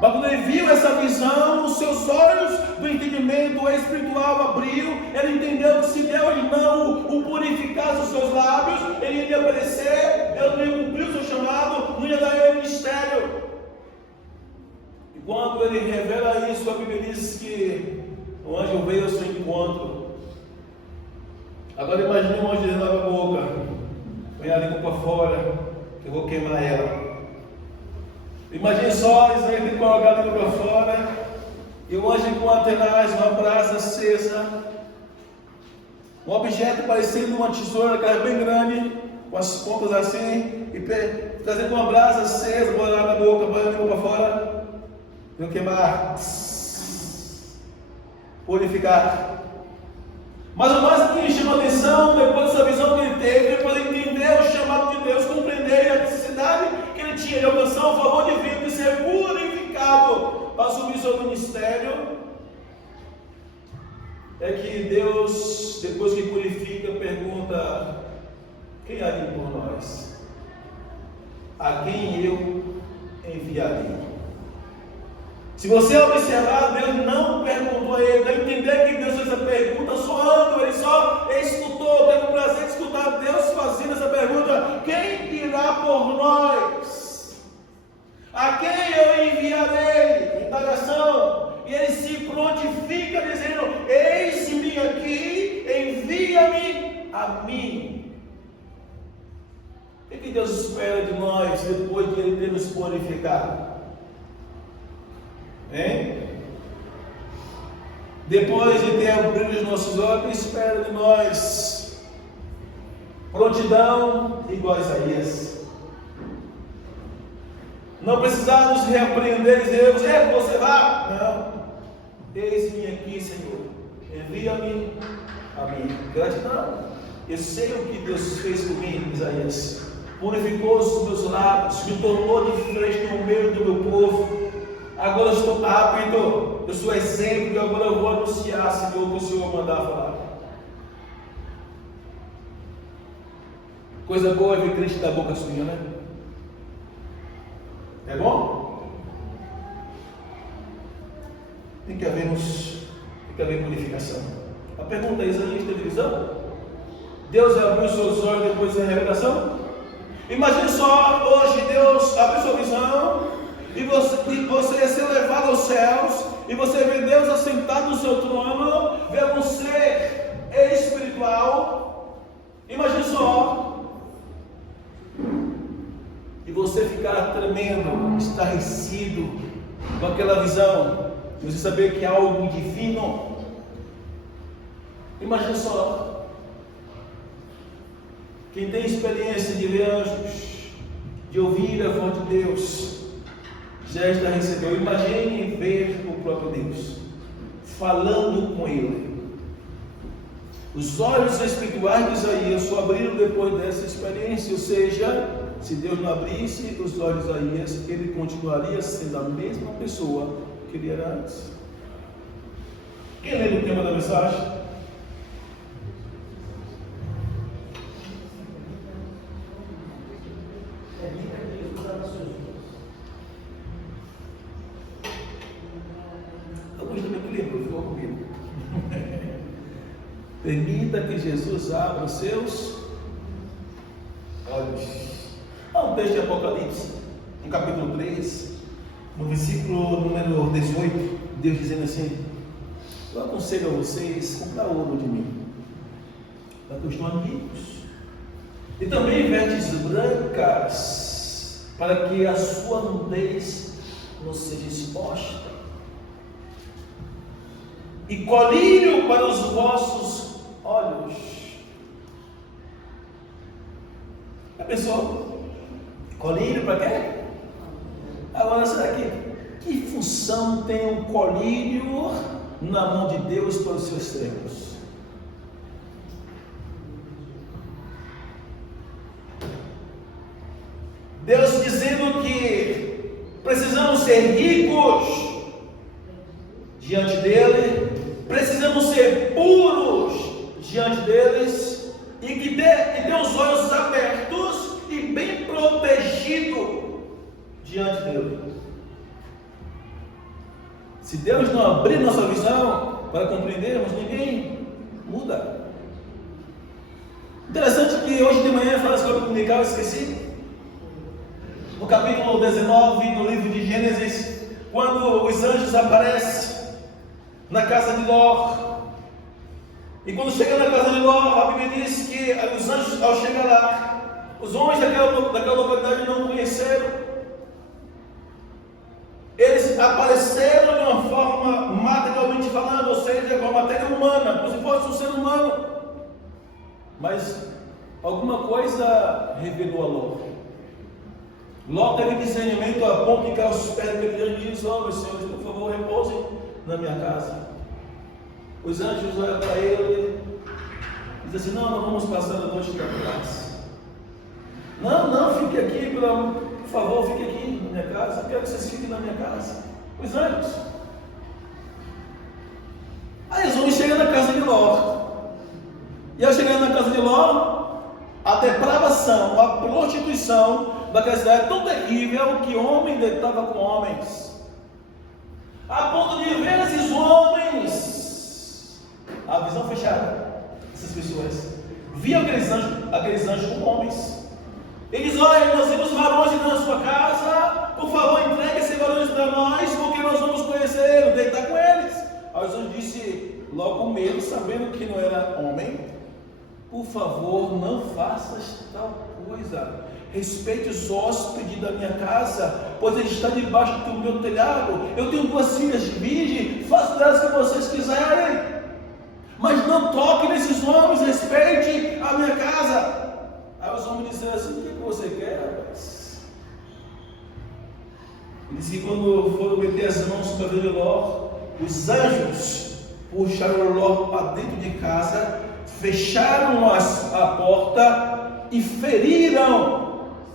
Mas quando ele viu essa visão, os seus olhos do entendimento espiritual abriu. Ele entendeu que se Deus não o purificasse os seus lábios, ele iria perecer, Deus não ia cumprir o seu chamado, não ia dar ele ministério. E quando ele revela isso, a Bíblia diz que o anjo veio ao seu encontro. Agora imagine um anjo dizendo na boca: põe a língua para fora, que eu vou queimar ela. Imagine só, Isaías tem que colocar a língua para fora, e o anjo com uma tenaz, uma brasa acesa, um objeto parecendo uma tesoura, cara bem grande, com as pontas assim, e trazendo uma brasa acesa, põe lá na boca, põe a língua para fora, vão queimar, purificar. Mas o mais que me chama a atenção, depois dessa visão que ele teve, depois de entender o chamado de Deus, compreender a necessidade que ele tinha de alcançar o favor divino, de ser purificado para assumir seu ministério, é que Deus, depois que purifica, pergunta: quem há de ir por nós? A quem eu enviarei? Se você observar, Deus não perguntou a ele, deve entender que Deus fez essa pergunta soando, ele só escutou, teve o prazer de escutar Deus fazendo essa pergunta: quem irá por nós? A quem eu enviarei? Indagação. E ele se prontifica dizendo: eis-me aqui, envia-me a mim. O que Deus espera de nós depois de ele ter nos purificado? Hein? Depois de ter o brilho dos nossos olhos, espera de nós prontidão igual a Isaías. Não precisamos repreender e dizer: você vá. Não. Eis-me aqui, Senhor. Envia-me a mim. Gratidão. Eu sei o que Deus fez por mim, Isaías. Purificou os meus lábios, me tornou de frente no meio do meu povo. Agora eu estou apto, eu sou exemplo, e agora eu vou anunciar, Senhor, o que o Senhor mandar falar. Coisa boa é ver crente da boca sua, né? É bom? Tem que haver purificação. A pergunta é: Isaías teve visão? Deus abriu seus olhos depois da revelação? Imagine só, hoje Deus abriu sua visão, e você ia ser levado aos céus, e você vê Deus assentado no seu trono, vê um ser espiritual, imagine só, e você ficar tremendo, estarrecido com aquela visão, e você saber que é algo divino. Imagine só, quem tem experiência de ver anjos, de ouvir a voz de Deus, já está recebendo. Imagine ver o próprio Deus falando com ele. Os olhos espirituais de Isaías só abriram depois dessa experiência, ou seja, se Deus não abrisse os olhos de Isaías, ele continuaria sendo a mesma pessoa que ele era antes. Quem lembra o tema da mensagem? Permita que Jesus abra os seus olhos. Há um texto de Apocalipse, no capítulo 3, no versículo número 18, Deus dizendo assim: eu aconselho a vocês comprar ouro de mim, para que eu estou amigos, e também vestes brancas, para que a sua nudez não seja exposta, e colírio para os vossos olhos. Já pensou? Colírio para quê? Agora, será que função tem um colírio na mão de Deus para os seus servos? Deus dizendo que precisamos ser ricos diante dele, precisamos ser puros diante deles, e que ter os olhos abertos e bem protegido diante dele. Se Deus não abrir nossa visão para compreendermos, ninguém muda. Interessante que hoje de manhã, falando sobre comunicar, eu esqueci. No capítulo 19, no livro de Gênesis, quando os anjos aparecem na casa de Ló, e quando chega na casa de Ló, a Bíblia diz que os anjos, ao chegar lá, os homens daquela localidade não conheceram. Eles apareceram de uma forma materialmente falando, ou seja, com a matéria humana, como se fosse um ser humano. Mas alguma coisa revelou a Ló. Ló teve discernimento a ponto de cair aos pés daquele anjo e disse: ó, meus senhores, por favor, repousem na minha casa. Os anjos olham para ele e dizem assim: não vamos passar a noite na tua casa. Não, fique aqui, por favor, fique aqui na minha casa. Eu quero que vocês fiquem na minha casa. Os anjos. Aí os homens chegam na casa de Ló. E ao chegar na casa de Ló, a depravação, a prostituição daquela cidade é tão terrível que homem deitava com homens, a ponto de ver esses homens, a visão fechada, essas pessoas viam aqueles anjos como homens. Eles: olha, nós vimos varões na sua casa, por favor, entregue esses varões para nós, porque nós vamos conhecê-los, deitar com eles. Aí o anjo disse, logo com medo, sabendo que não era homem: por favor, não faças tal coisa. Respeite os hóspedes da minha casa, pois eles estão debaixo do meu telhado. Eu tenho 2 filhas virgens, façam delas o que vocês quiserem, mas não toque nesses homens, respeite a minha casa. Aí os homens disseram assim: o que você quer, rapaz? Ele disse que quando foram meter as mãos sobre a vida de Ló, os anjos puxaram Ló para dentro de casa, fecharam a porta e feriram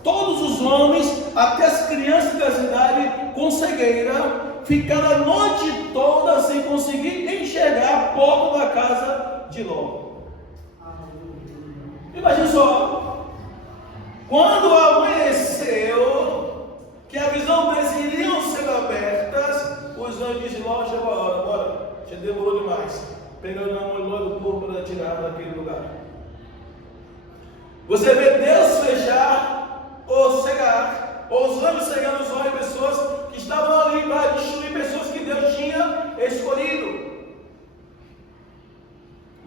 todos os homens, até as crianças da cidade com cegueira, ficaram a noite toda sem conseguir enxergar a porta da casa de Ló. Imagina só, quando amanheceu, que a visão deles iriam ser abertas, os anjos disseram: Ló, chegou a hora, bora, já demorou demais. Pegando a mão do povo para tirar daquele lugar. Você vê Deus fechar ou cegar, ou os anjos cegando os olhos de pessoas que estavam ali para destruir pessoas que Deus tinha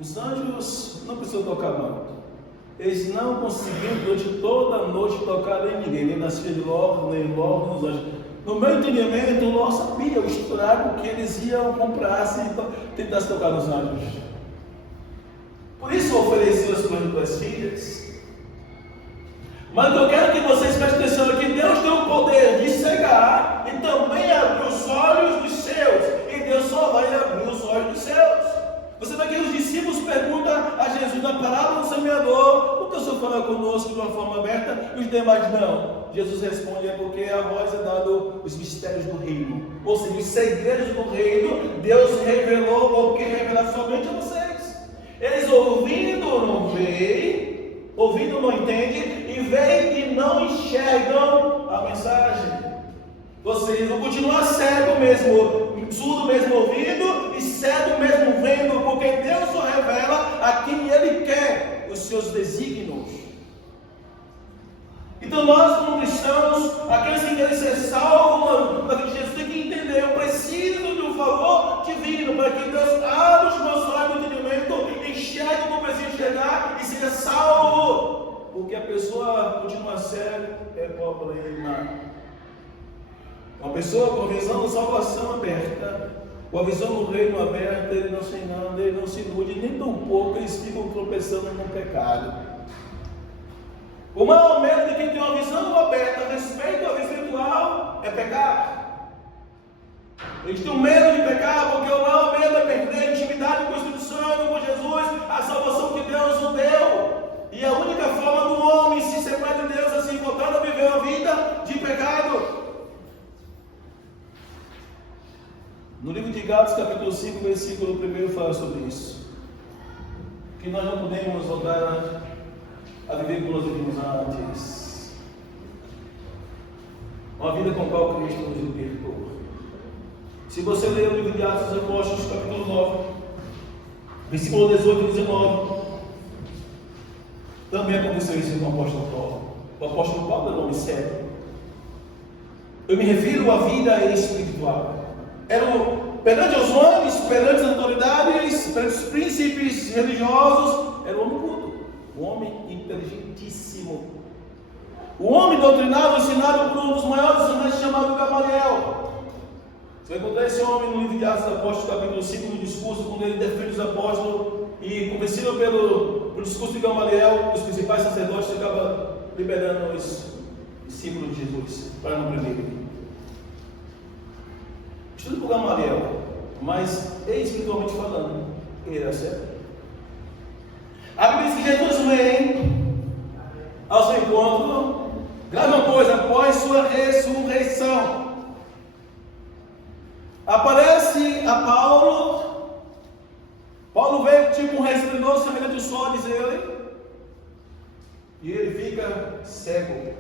Os anjos não precisam tocar mal. Eles não conseguiram durante toda a noite tocar em ninguém, nem nas filhas de Ló, nem logo nos anjos. No meu entendimento, Ló sabia o estrago que eles iam comprar se tentasse tocar nos anjos. Por isso ofereceu as coisas para as filhas. Mas eu quero que vocês prestem atenção aqui. Deus tem o poder de cegar e também abrir os olhos dos seus. E Deus só vai abrir os olhos dos seus. Você vê que os discípulos perguntam a Jesus na parábola do semeador: por que o Senhor fala conosco de uma forma aberta e os demais não? Jesus responde: é porque a vós é dado os mistérios do reino. Ou seja, os segredos do reino, Deus revelou ou quer revelar somente a vocês. Eles ouvindo não veem, ouvindo não entendem, e veem e não enxergam a mensagem. Vocês vão continuar cego mesmo, surdo mesmo ouvindo e cego mesmo vendo, porque Deus só revela a quem Ele quer os seus desígnios. Então nós, como cristãos, aqueles que querem ser salvos na vida de Jesus, tem que entender: eu preciso de um favor divino para que Deus abra os meus olhos do entendimento, enxergue o que eu preciso enxergar e seja salvo. Porque a pessoa continua cega é problema. Uma pessoa com a visão da salvação aberta, com a visão do reino aberta, ele não se engana, ele não se ilude, nem tão pouco eles ficam tropeçando no pecado. O maior medo de quem tem uma visão aberta a respeito à vida espiritual é pecar. Eles têm medo de pecar porque o maior medo é perder a intimidade com o Espírito Santo, com Jesus, a salvação que Deus nos deu. E a única forma do homem se separar de Deus é se voltar a viver uma vida de pecado. No livro de Gálatas, capítulo 5, versículo 1, fala sobre isso. Que nós não podemos voltar a viver como nós vivíamos antes. Uma vida com a qual Cristo nos libertou. Se você ler o livro de Atos dos Apóstolos, capítulo 9, versículo 18 e 19, também aconteceu isso com o apóstolo Paulo. O apóstolo Paulo era um homem sério. Eu me refiro à vida espiritual. Perante os homens, perante as autoridades, perante os príncipes religiosos, era um homem culto, um homem inteligentíssimo, um homem doutrinado, ensinado por um dos maiores ensinantes chamado Gamaliel. Você vai encontrar esse homem no livro de Atos dos Apóstolos, capítulo 5, no discurso, quando ele defende os apóstolos, e convencido pelo discurso de Gamaliel, os principais sacerdotes acabam liberando os discípulos de Jesus para não prender. Estudo por Gamaliel, mas espiritualmente falando, ele era certo. A Bíblia diz que Jesus vem ao seu encontro, grave uma coisa, após sua ressurreição, aparece a Paulo. Paulo veio tipo um resplendor semelhante ao sol, diz ele, e ele fica cego.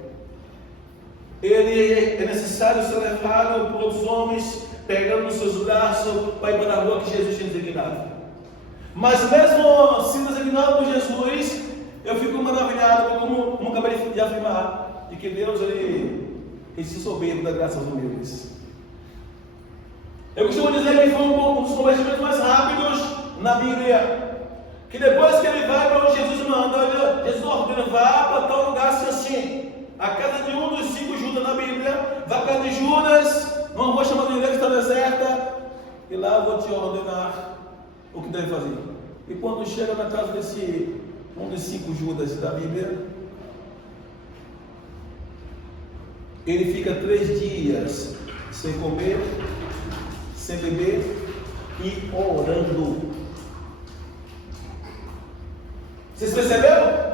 Ele é necessário ser levado por outros homens, pegando nos seus braços para ir para a rua que Jesus tinha designado. Mas mesmo sendo designado por Jesus, eu fico maravilhado, como nunca acabei de afirmar, de que Deus ele se soberbo da graça aos humildes. Eu costumo dizer que foi um dos convertimentos mais rápidos na Bíblia, que depois que ele vai para onde Jesus manda, olha, Jesus ordena: vá para tal lugar assim. A casa de um dos 5 Judas na Bíblia, vai para a casa de Judas, numa rua chamada Igreja que está deserta, e lá eu vou te ordenar o que deve fazer. E quando chega na casa desse um dos 5 Judas da Bíblia, ele fica 3 dias sem comer, sem beber e orando. Vocês perceberam?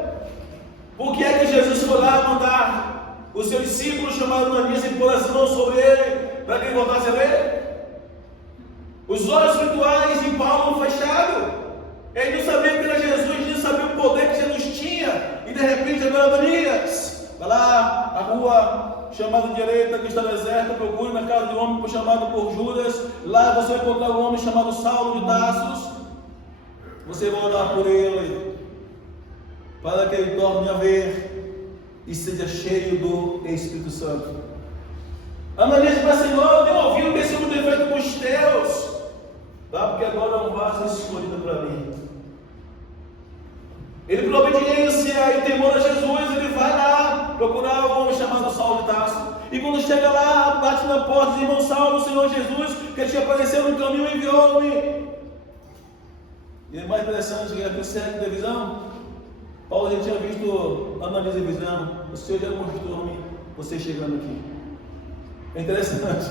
Por que é que Jesus foi lá mandar o seu discípulo chamado Ananias e pôr as mãos sobre ele para que ele voltasse a ver? Os olhos espirituais de Paulo fechados. Ele não sabia que era Jesus, não sabia o poder que Jesus tinha. E de repente agora Ananias vai lá, a rua chamada direita que está deserta, procure na casa de um homem chamado por Judas. Lá você vai encontrar um homem chamado Saulo de Tarso. Você vai orar por ele, para que ele torne a ver e seja cheio do Espírito Santo. Ananias disse: Senhor, eu tenho ouvido que esse homem tem feito com os teus, tá? Porque agora é um vaso escolhido para mim. obediência e temor a Jesus, ele vai lá procurar o homem chamado Saulo de Tarso. E quando chega lá, bate na porta, diz: irmão Saulo, o Senhor Jesus, que te apareceu no caminho, enviou-me. E é mais interessante que aquele cego da visão, Paulo já tinha visto, analisa a visão, o Senhor já mostrou-me você chegando aqui. É interessante.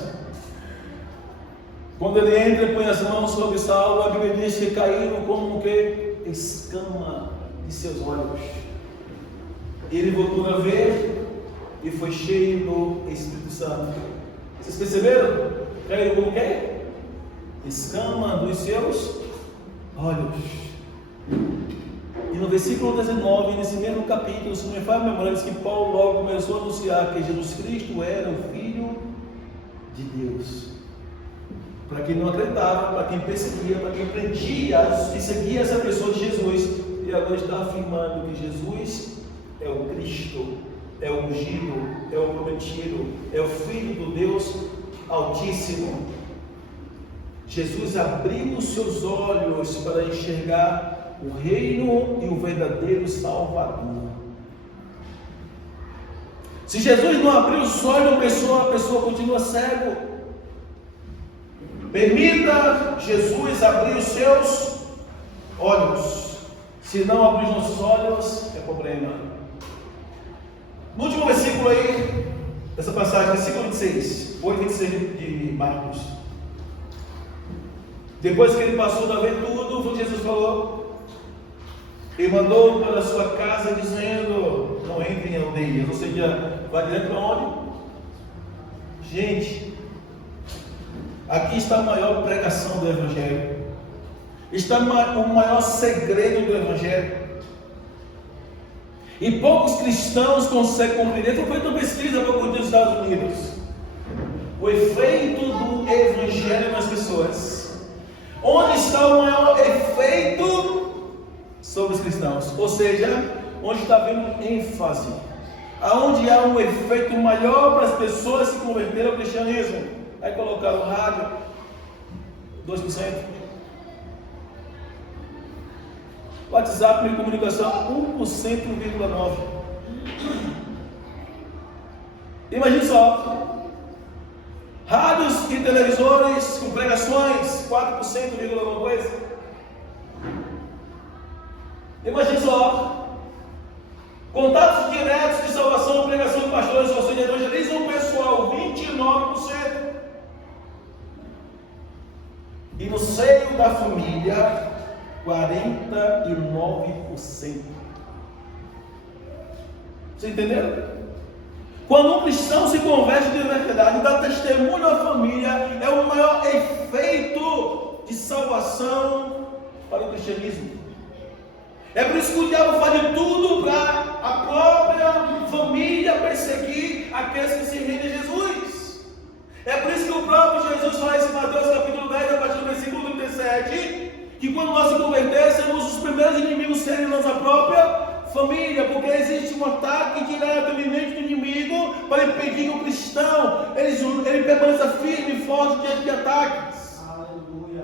Quando ele entra e põe as mãos sobre Saulo, a Bíblia diz que caíram como o que? Escama de seus olhos. Ele voltou a ver e foi cheio do Espírito Santo. Vocês perceberam? Caíram como o quê? Escama dos seus olhos. E no versículo 19, nesse mesmo capítulo, se não me falha a memória, diz que Paulo logo começou a anunciar que Jesus Cristo era o Filho de Deus. Para quem não acreditava, para quem perseguia, para quem prendia e seguia essa pessoa de Jesus, e agora está afirmando que Jesus é o Cristo, é o ungido, é o prometido, é o Filho do Deus Altíssimo. Jesus abriu os seus olhos para enxergar o reino e o verdadeiro Salvador. Se Jesus não abriu os olhos, a pessoa continua cego. Permita Jesus abrir os seus olhos. Se não abrir os nossos olhos, é problema. No último versículo aí, essa passagem, versículo 26, 8:26 de Marcos. Depois que ele passou a ver tudo, Jesus falou, e mandou para a sua casa dizendo: não entre em aldeias. Ou seja, vai direto para onde? Gente, aqui está a maior pregação do Evangelho. Está o maior segredo do Evangelho. E poucos cristãos conseguem compreender. Foi feita uma pesquisa para os Estados Unidos. O efeito do Evangelho nas pessoas. Onde está o maior efeito sobre os cristãos? Ou seja, onde está havendo ênfase. Aonde há um efeito maior para as pessoas se converterem ao cristianismo. Aí colocaram o rádio, 2%. WhatsApp, meio de comunicação, 1,9%. Imagine só. Rádios e televisores com pregações, 4%, alguma coisa. Imagine só. Contatos diretos de salvação, pregação de pastores, ações de evangelismo pessoal, 29%. E no seio da família, 49%. Vocês entenderam? Quando um cristão se converte de verdade, dá testemunho à família, é o maior efeito de salvação para o cristianismo. É por isso que o diabo faz de tudo para a própria família perseguir aqueles que se rendem a Jesus. É por isso que o próprio Jesus fala em Mateus capítulo 10, a partir do versículo 37, que quando nós se convertêssemos, os primeiros inimigos serem nossa própria família, porque existe um ataque direto iminente do inimigo para impedir que o cristão ele permaneça firme e forte diante de ataques. Aleluia.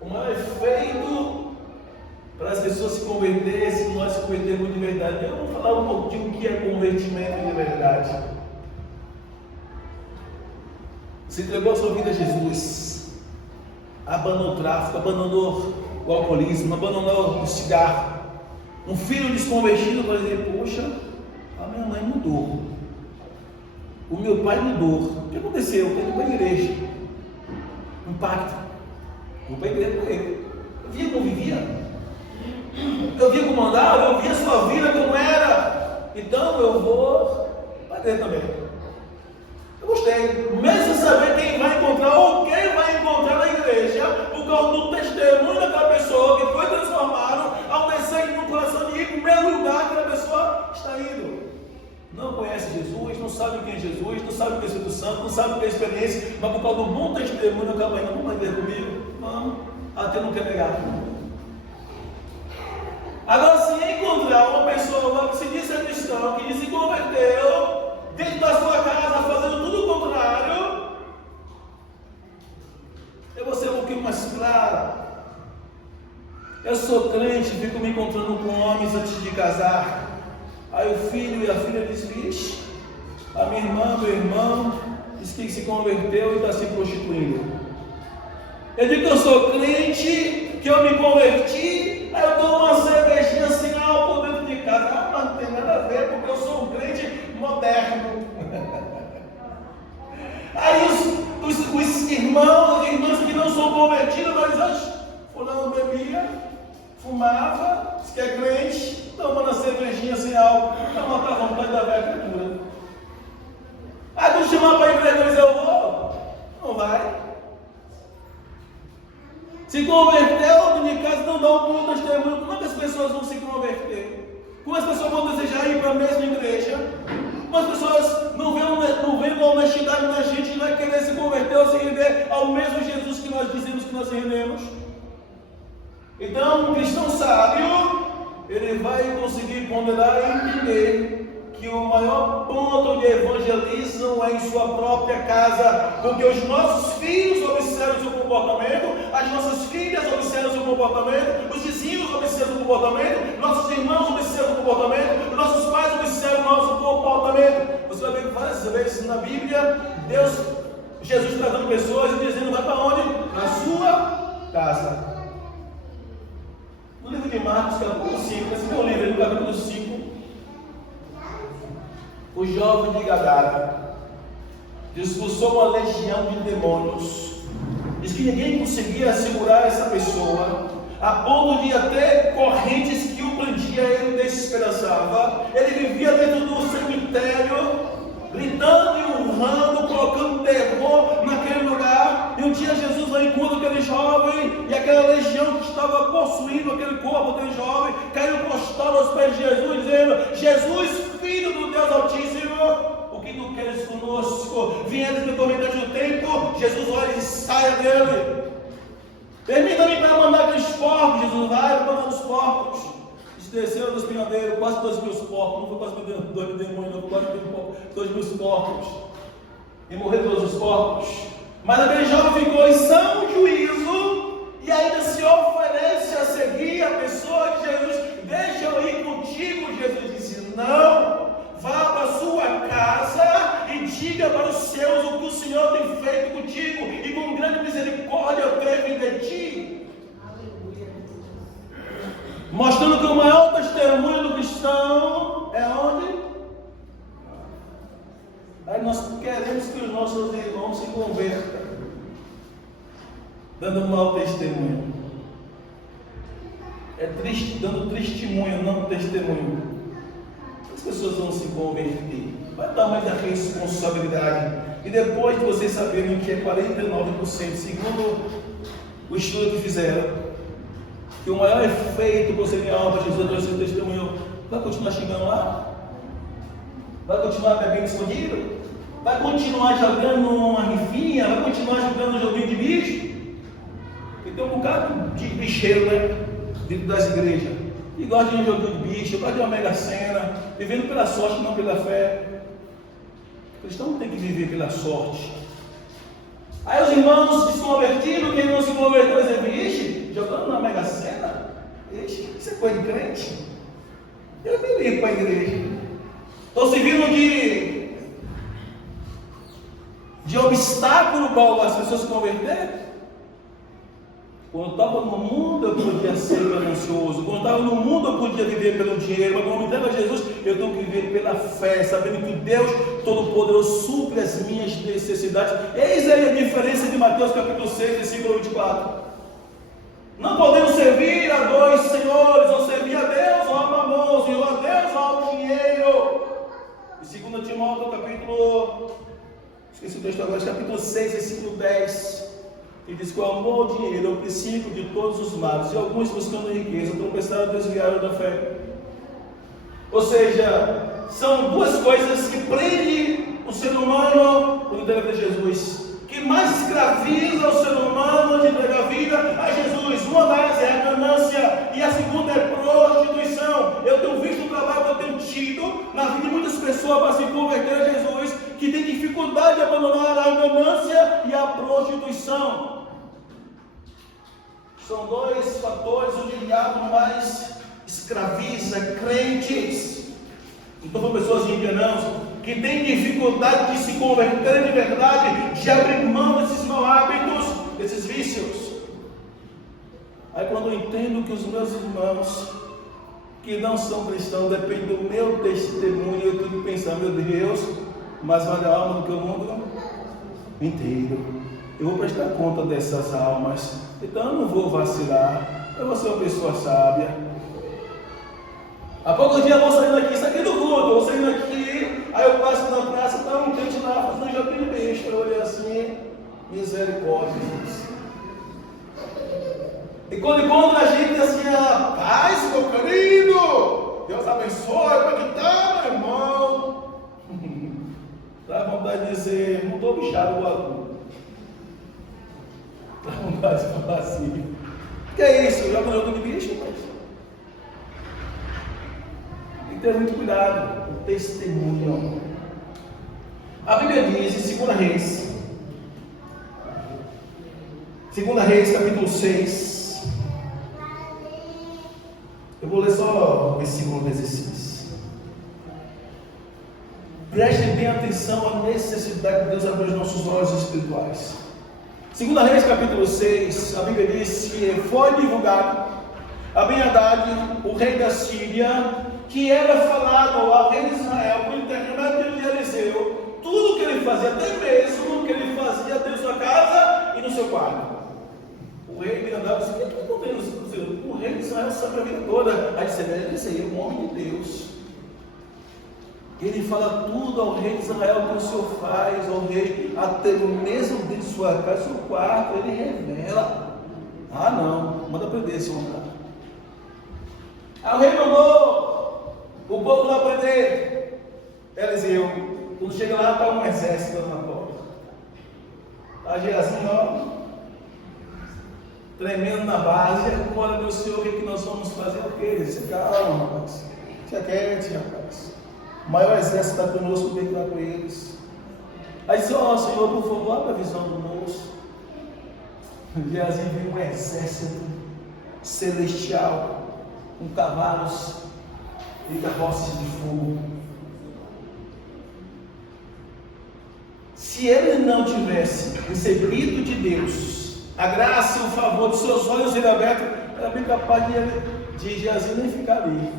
O maior efeito para as pessoas se converterem, se nós se convertermos de verdade. Eu vou falar um pouquinho o que é convertimento de verdade. Você entregou a sua vida a Jesus, abandonou o tráfico, abandonou o alcoolismo, abandonou o cigarro. Um filho desconvertido vai dizer: poxa, a minha mãe mudou, o meu pai mudou. O que aconteceu? Eu fui para a igreja. Impacto. Vou para a igreja com ele. Eu via como vivia, eu via como andava, eu via a sua vida como era. Então eu vou para a igreja também. Eu gostei, mesmo sem saber quem vai encontrar ou quem vai encontrar na igreja, por causa do testemunho daquela pessoa que foi transformado, ao desejo no coração de ir para o mesmo lugar que aquela pessoa está indo. Não conhece Jesus, não sabe quem é Jesus, não sabe o que é o Espírito Santo, não sabe o que é a experiência, mas por causa do bom testemunho acaba indo. Vamos ver comigo? Vamos, até não quer negar. Agora, se encontrar uma pessoa que se diz ser cristão, que se converteu, dentro da sua casa, fazendo tudo o contrário, eu vou ser um pouquinho mais claro. Eu sou crente, fico me encontrando com homens antes de casar. Aí o filho e a filha diz: vixe, a minha irmã, meu irmão, diz que se converteu e está se prostituindo. Eu digo que eu sou crente, que eu me converti, aí eu tomo uma cervejinha sem álcool dentro de casa. Ah, mas não tem nada a ver, porque eu sou um crente moderno. Aí os irmãos e irmãs que não são convertidos, mas antes, fulano bebia, fumava, diz que é crente, toma uma cervejinha sem álcool, não mata a vontade da velha criatura. Aí tu chamar para a igreja e dizer: eu vou, não vai. Se converteu de casa, não dá um bom testemunho. Como é que as pessoas vão se converter? Como as pessoas vão desejar ir para a mesma igreja? Como as pessoas não veem uma honestidade na gente e vai querer se converter ou se render ao mesmo Jesus que nós dizemos que nós rendemos? Então, um cristão sábio, ele vai conseguir ponderar e entender que o maior ponto de evangelismo é em sua própria casa, porque os nossos filhos observam o seu comportamento, as nossas filhas observam o seu comportamento, os vizinhos observam o comportamento, nossos irmãos observam o comportamento, nossos pais observam o nosso comportamento. Você vai ver várias vezes na Bíblia, Jesus tratando pessoas e dizendo: vai para onde? Na sua casa. No livro de Marcos, capítulo 5, esse é o livro, no capítulo 5, o jovem de Gadara expulsou uma legião de demônios. Diz que ninguém conseguia segurar essa pessoa, a ponto de até correntes que o prendia ele desesperançava. Ele vivia dentro do cemitério, gritando e urrando, colocando terror naquele lugar. E um dia Jesus vai encontrar aquele jovem, e aquela legião que estava possuindo aquele corpo daquele jovem caiu prostrado aos pés de Jesus, dizendo: Jesus, Filho do Deus Altíssimo, o que tu queres conosco? Viemos do tormentante do tempo. Jesus olha e saia dele. Permita-me para mandar aqueles porcos. Jesus vai mandando os porcos. Desceram dos pingadeiros, quase 2.000 porcos. Não foi quase 2.000 demônios, não, quase 2.000 porcos. E morreram todos os porcos. Mas aquele jovem ficou em são juízo e ainda se oferece a seguir a pessoa de Jesus. Deixa eu ir contigo. Jesus disse: não, vá para a sua casa e diga para os seus o que o Senhor tem feito contigo, e com grande misericórdia teve de ti. Mostrando que o maior testemunho do cristão é onde? Aí nós queremos que os nossos irmãos se convertam, dando um mau testemunho. É triste, dando testemunho, não testemunho. As pessoas vão se converter. Vai dar mais da responsabilidade. E depois de vocês saberem que é 49%, segundo o estudo que fizeram, que o maior efeito que você tem a alma para Jesus é o seu testemunho, vai continuar chegando lá? Vai continuar bebendo escondido? Vai continuar jogando uma rifinha? Vai continuar jogando um joguinho de bicho? Porque tem um bocado de bicheiro, né? Dentro das igrejas. E gosta de um joguinho de bicho, gosta de uma mega cena, vivendo pela sorte, não pela fé. O cristão não tem que viver pela sorte. Aí os irmãos se convertiram, quem não se converteu, dizer: vixe, jogando na mega cena? Vixe, isso é coisa de crente? Eu me ligo para a igreja. Estou servindo de obstáculo para as pessoas se converterem? Quando eu estava no mundo eu podia ser ganancioso, quando eu estava no mundo eu podia viver pelo dinheiro, mas quando eu me entrego a Jesus, eu tenho que viver pela fé, sabendo que Deus Todo-Poderoso supre as minhas necessidades. Eis aí a diferença de Mateus capítulo 6, versículo 24. Não podemos servir a dois senhores, ou servir a Deus ou a mamons, ou a Deus ou ao dinheiro. E 2 Timóteo capítulo, esqueci o texto agora, capítulo 6, versículo 10. E diz que o amor ao dinheiro é o princípio de todos os males, e alguns buscando riqueza tropeçaram e desviaram da fé. Ou seja, são duas coisas que prendem o ser humano quando entrega a Jesus, que mais escraviza o ser humano de entregar a vida a Jesus. Uma delas é a ganância e a segunda é prostituição. Eu tenho visto o trabalho que eu tenho tido na vida de muitas pessoas para se converter a Jesus, que tem dificuldade de abandonar a ganância e a prostituição. São dois fatores onde o diabo mais escraviza crentes. Então são pessoas ímpias que têm dificuldade de se converter de verdade, de abrir mão desses maus hábitos, desses vícios. Aí quando eu entendo que os meus irmãos que não são cristãos dependem do meu testemunho, eu tenho que pensar, meu Deus, mas vale a alma do que o mundo inteiro. Eu vou prestar conta dessas almas, então eu não vou vacilar, eu vou ser uma pessoa sábia. Há pouco dia eu vou saindo aqui, isso aqui do culto, eu vou saindo aqui, aí eu passo na praça, está um crente lá fazendo joguinho de besta, eu olhei assim, misericórdia. E quando encontra a gente assim, paz, meu querido, Deus abençoe, como é que tá, meu irmão? Dá vontade de dizer, não estou bichado igual a tu. Dá vontade de falar assim, que é isso? Já morreu de bicho? Tem que ter muito cuidado com o testemunho. A Bíblia diz em 2 Reis, capítulo 6. Eu vou ler só o versículo 16. Prestem bem atenção à necessidade de Deus abrir os nossos olhos espirituais. 2 Reis, capítulo 6, a Bíblia diz que foi divulgado a Ben-Hadad, o rei da Síria, que era falado ao rei de Israel por intermédio de Eliseu, tudo que ele fazia, até mesmo que ele fazia dentro da sua casa e no seu quarto. O rei Ben-Hadad disse: o que está acontecendo? O rei de Israel sabe a vida toda. Aí disse: Eliseu, um homem de Deus. Ele fala tudo ao rei de Israel que o Senhor faz, ao rei, até mesmo dentro de sua casa, seu quarto, ele revela. Ah, não, manda prender esse homem lá. Aí o rei mandou o povo lá prender Eliseu. Quando chega lá, está um exército na porta. Está assim, ó, tremendo na base. Olha, meu senhor, o que nós vamos fazer? O que? Ele disse: calma, rapaz, se aquiete, rapaz. O maior exército está conosco, tem que estar com eles. Aí disse: ó, Senhor, por favor, abre a visão do moço. E assim veio um exército celestial, com cavalos e carroças de fogo. Se ele não tivesse recebido de Deus a graça e o favor de seus olhos serem abertos, era bem capaz de Geazi nem ficar ali.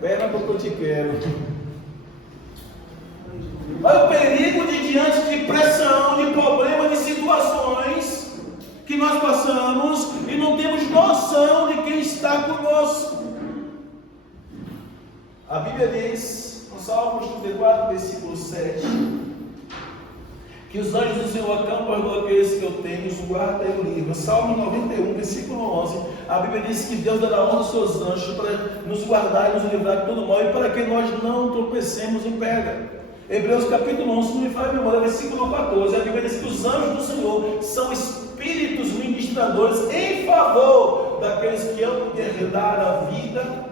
Pera porque eu te quero. Olha o perigo de diante de pressão, de problemas, de situações que nós passamos e não temos noção de quem está conosco. A Bíblia diz, no Salmo 34, versículo 7, que os anjos do Senhor acampam ao redor daqueles que eu tenho, os guarda e o livra. Salmo 91, versículo 11, a Bíblia diz que Deus dará honra aos seus anjos para nos guardar e nos livrar de todo mal e para que nós não tropecemos em pedra. Hebreus capítulo 11, não me faz memória, versículo 14, a Bíblia diz que os anjos do Senhor são espíritos ministradores em favor daqueles que amam herdar a vida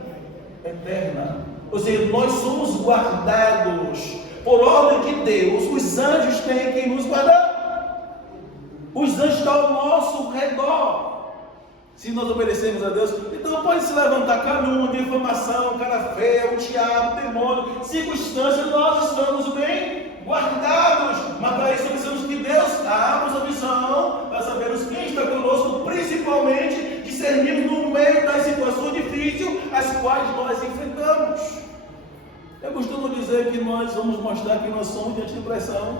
eterna. Ou seja, nós somos guardados por ordem de Deus. Os anjos têm que nos guardar. Os anjos estão ao nosso redor. Se nós obedecermos a Deus, então pode se levantar calúnia, difamação, cara feia, o diabo, o demônio, circunstâncias, nós estamos bem guardados. Mas para isso precisamos que Deus abra a visão para sabermos quem está conosco, principalmente discernirmos no meio das situações difíceis as quais nós enfrentamos. Eu costumo dizer que nós vamos mostrar que nós somos diante de pressão.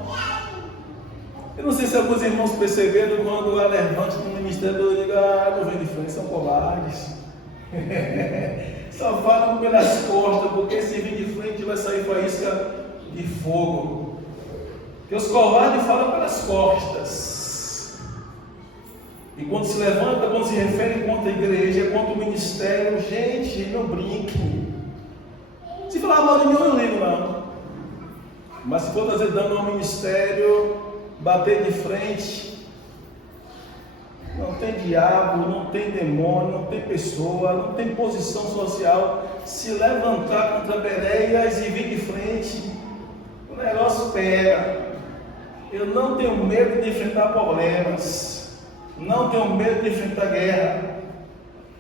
Eu não sei se alguns irmãos perceberam quando há levante no ministério, eu digo: não vem de frente, são covardes. Só falam pelas costas, porque se vir de frente vai sair faísca de fogo. Porque os covardes falam pelas costas. E quando se levanta, quando se refere contra a igreja, contra o ministério, gente, não brinque. Se falar mal de mim, eu não ligo, não. Mas se for trazer dano ao ministério, bater de frente, não tem diabo, não tem demônio, não tem pessoa, não tem posição social. Se levantar contra Bereias e vir de frente, o negócio pega. Eu não tenho medo de enfrentar problemas. Não tenho medo de enfrentar a guerra.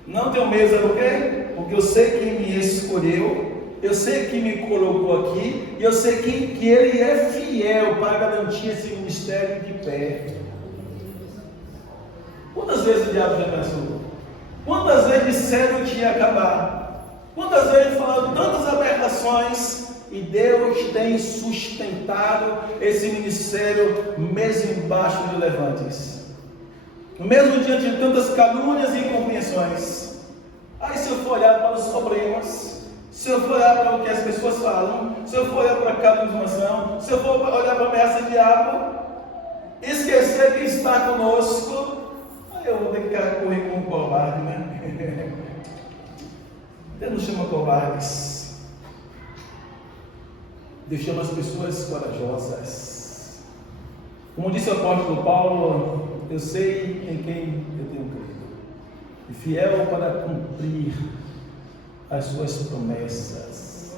Não tenho medo, sabe por quê? Porque eu sei quem me escolheu, eu sei quem me colocou aqui, e eu sei que Ele é fiel para garantir esse ministério de pé. Quantas vezes o diabo já pensou? Quantas vezes disseram que ia acabar? Quantas vezes falaram tantas aberrações? E Deus tem sustentado esse ministério mesmo embaixo de levantes. Mesmo diante de tantas calúnias e incompreensões. Aí se eu for olhar para os problemas, se eu for olhar para o que as pessoas falam, se eu for olhar para a calunização, se eu for olhar para a ameaça do diabo, esquecer que está conosco, aí eu vou ter que correr como um covarde, né? Deus não chama covardes. Deus chama as pessoas corajosas. Como disse o apóstolo Paulo, eu sei em quem eu tenho crido, e fiel para cumprir as suas promessas.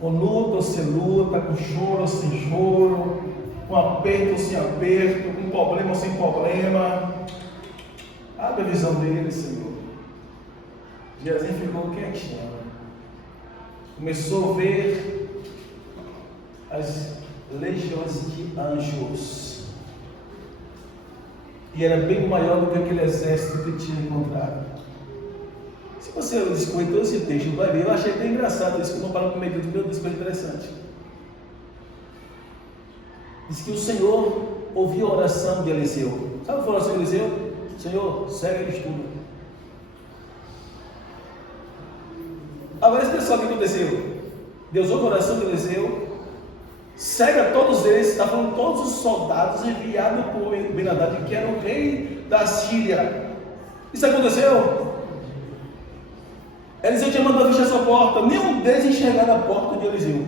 Com luta ou sem luta, com choro ou sem choro, com aperto ou sem aperto, com problema ou sem problema, abre a visão dele, Senhor. Jesus ficou quietinho, começou a ver as legiões de anjos, e era bem maior do que aquele exército que tinha encontrado. Se você discorrer todo esse texto, vai ver, eu achei bem engraçado isso, que eu não falo com medo de Deus, coisa interessante. Diz que o Senhor ouviu a oração de Eliseu. Sabe o que foi a oração de Eliseu? Senhor, segue eles tudo. Agora esse pessoal, o que aconteceu? Deus ouve a oração de Eliseu, cega todos eles, está falando todos os soldados enviados por Ben-Hadad, que era o rei da Síria. Isso aconteceu? Eliseu tinha mandado fechar sua porta, nenhum deles enxergava a porta de Eliseu.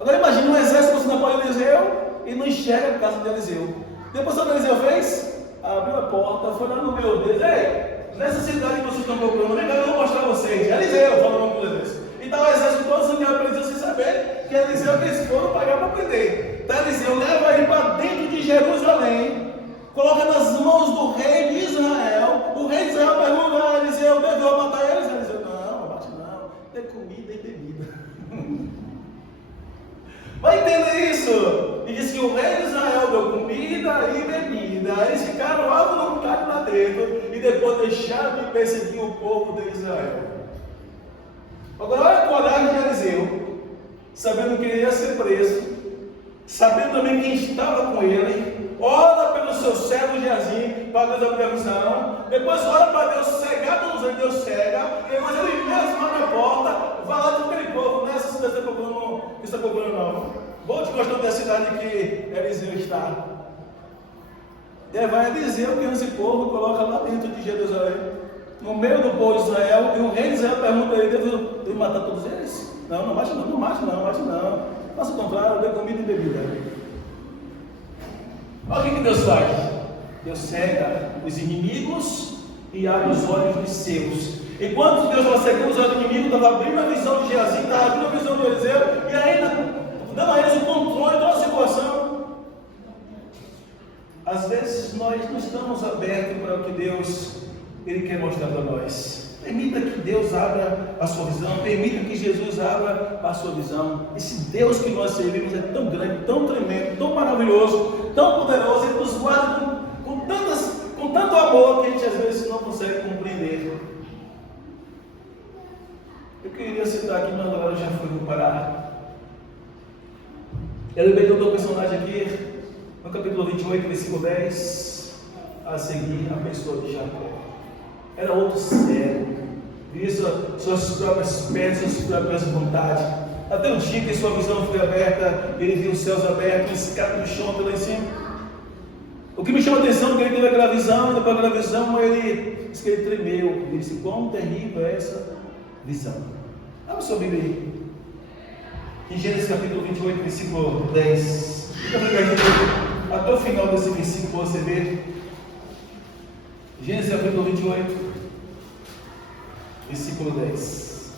Agora imagine um exército passando na porta de Eliseu e não enxerga a casa de Eliseu. Depois o que Eliseu fez? Abriu a porta, foi lá no meio deles. Ei, nessa cidade que vocês estão procurando, vem cá, eu vou mostrar a vocês. Eliseu, falou o nome do exército. Então o exército todo se enviaram para Eliseu sem saber que Eliseu que eles foram pagar para prender. Então Eliseu leva ele para dentro de Jerusalém, coloca nas mãos do rei de Israel. O rei de Israel pergunta a Eliseu: deveu matar eles? Eliseu: não, bate não, tem comida e bebida. Vai entender isso? E diz que o rei de Israel deu comida e bebida. Eles ficaram à vontade lá dentro e depois deixaram de perseguir o povo de Israel. Agora olha a coragem de Eliseu, sabendo que ele ia ser preso, sabendo também quem estava com ele, ora pelo seu servo Geazi, para Deus a previsão, depois ora para Deus cegar todos eles, Deus cega, depois ele mesmo abre a porta, vai lá para aquele povo, nessa cidade que está procurando não, vou te mostrar da cidade que Eliseu está. E vai Eliseu que esse povo coloca lá dentro de Jerusalém, no meio do povo de Israel, e o rei de Israel pergunta a ele: deve matar todos eles? Não, não mate não. Faça o contrário, dê comida e bebida. Olha o que Deus faz. Deus cega os inimigos e abre os olhos dos seus. Enquanto Deus estava cegando os olhos do inimigo, estava abrindo a visão de Geazi, estava abrindo a visão de Eliseu, e ainda dando a eles o controle de toda a situação. Às vezes nós não estamos abertos para o que Deus Ele quer mostrar para nós. Permita que Deus abra a sua visão, permita que Jesus abra a sua visão. Esse Deus que nós servimos é tão grande, tão tremendo, tão maravilhoso, tão poderoso, Ele nos guarda com tanto amor que a gente às vezes não consegue compreender. Eu queria citar aqui, mas agora já foi parar. Ele lembrei do personagem aqui, no capítulo 28, versículo 10, a seguir a pessoa de Jacó. Era outro cego, via suas próprias pernas, suas próprias vontades. Até um dia que sua visão foi aberta, ele viu os céus abertos, escada no chão, lá em cima. O que me chama a atenção é que ele teve aquela visão, e depois daquela visão ele disse que ele tremeu. Ele disse: quão terrível é essa visão. Abra sua Bíblia aí. Em Gênesis capítulo 28, versículo 10. Até o final desse versículo você vê. Gênesis capítulo 28, versículo 10.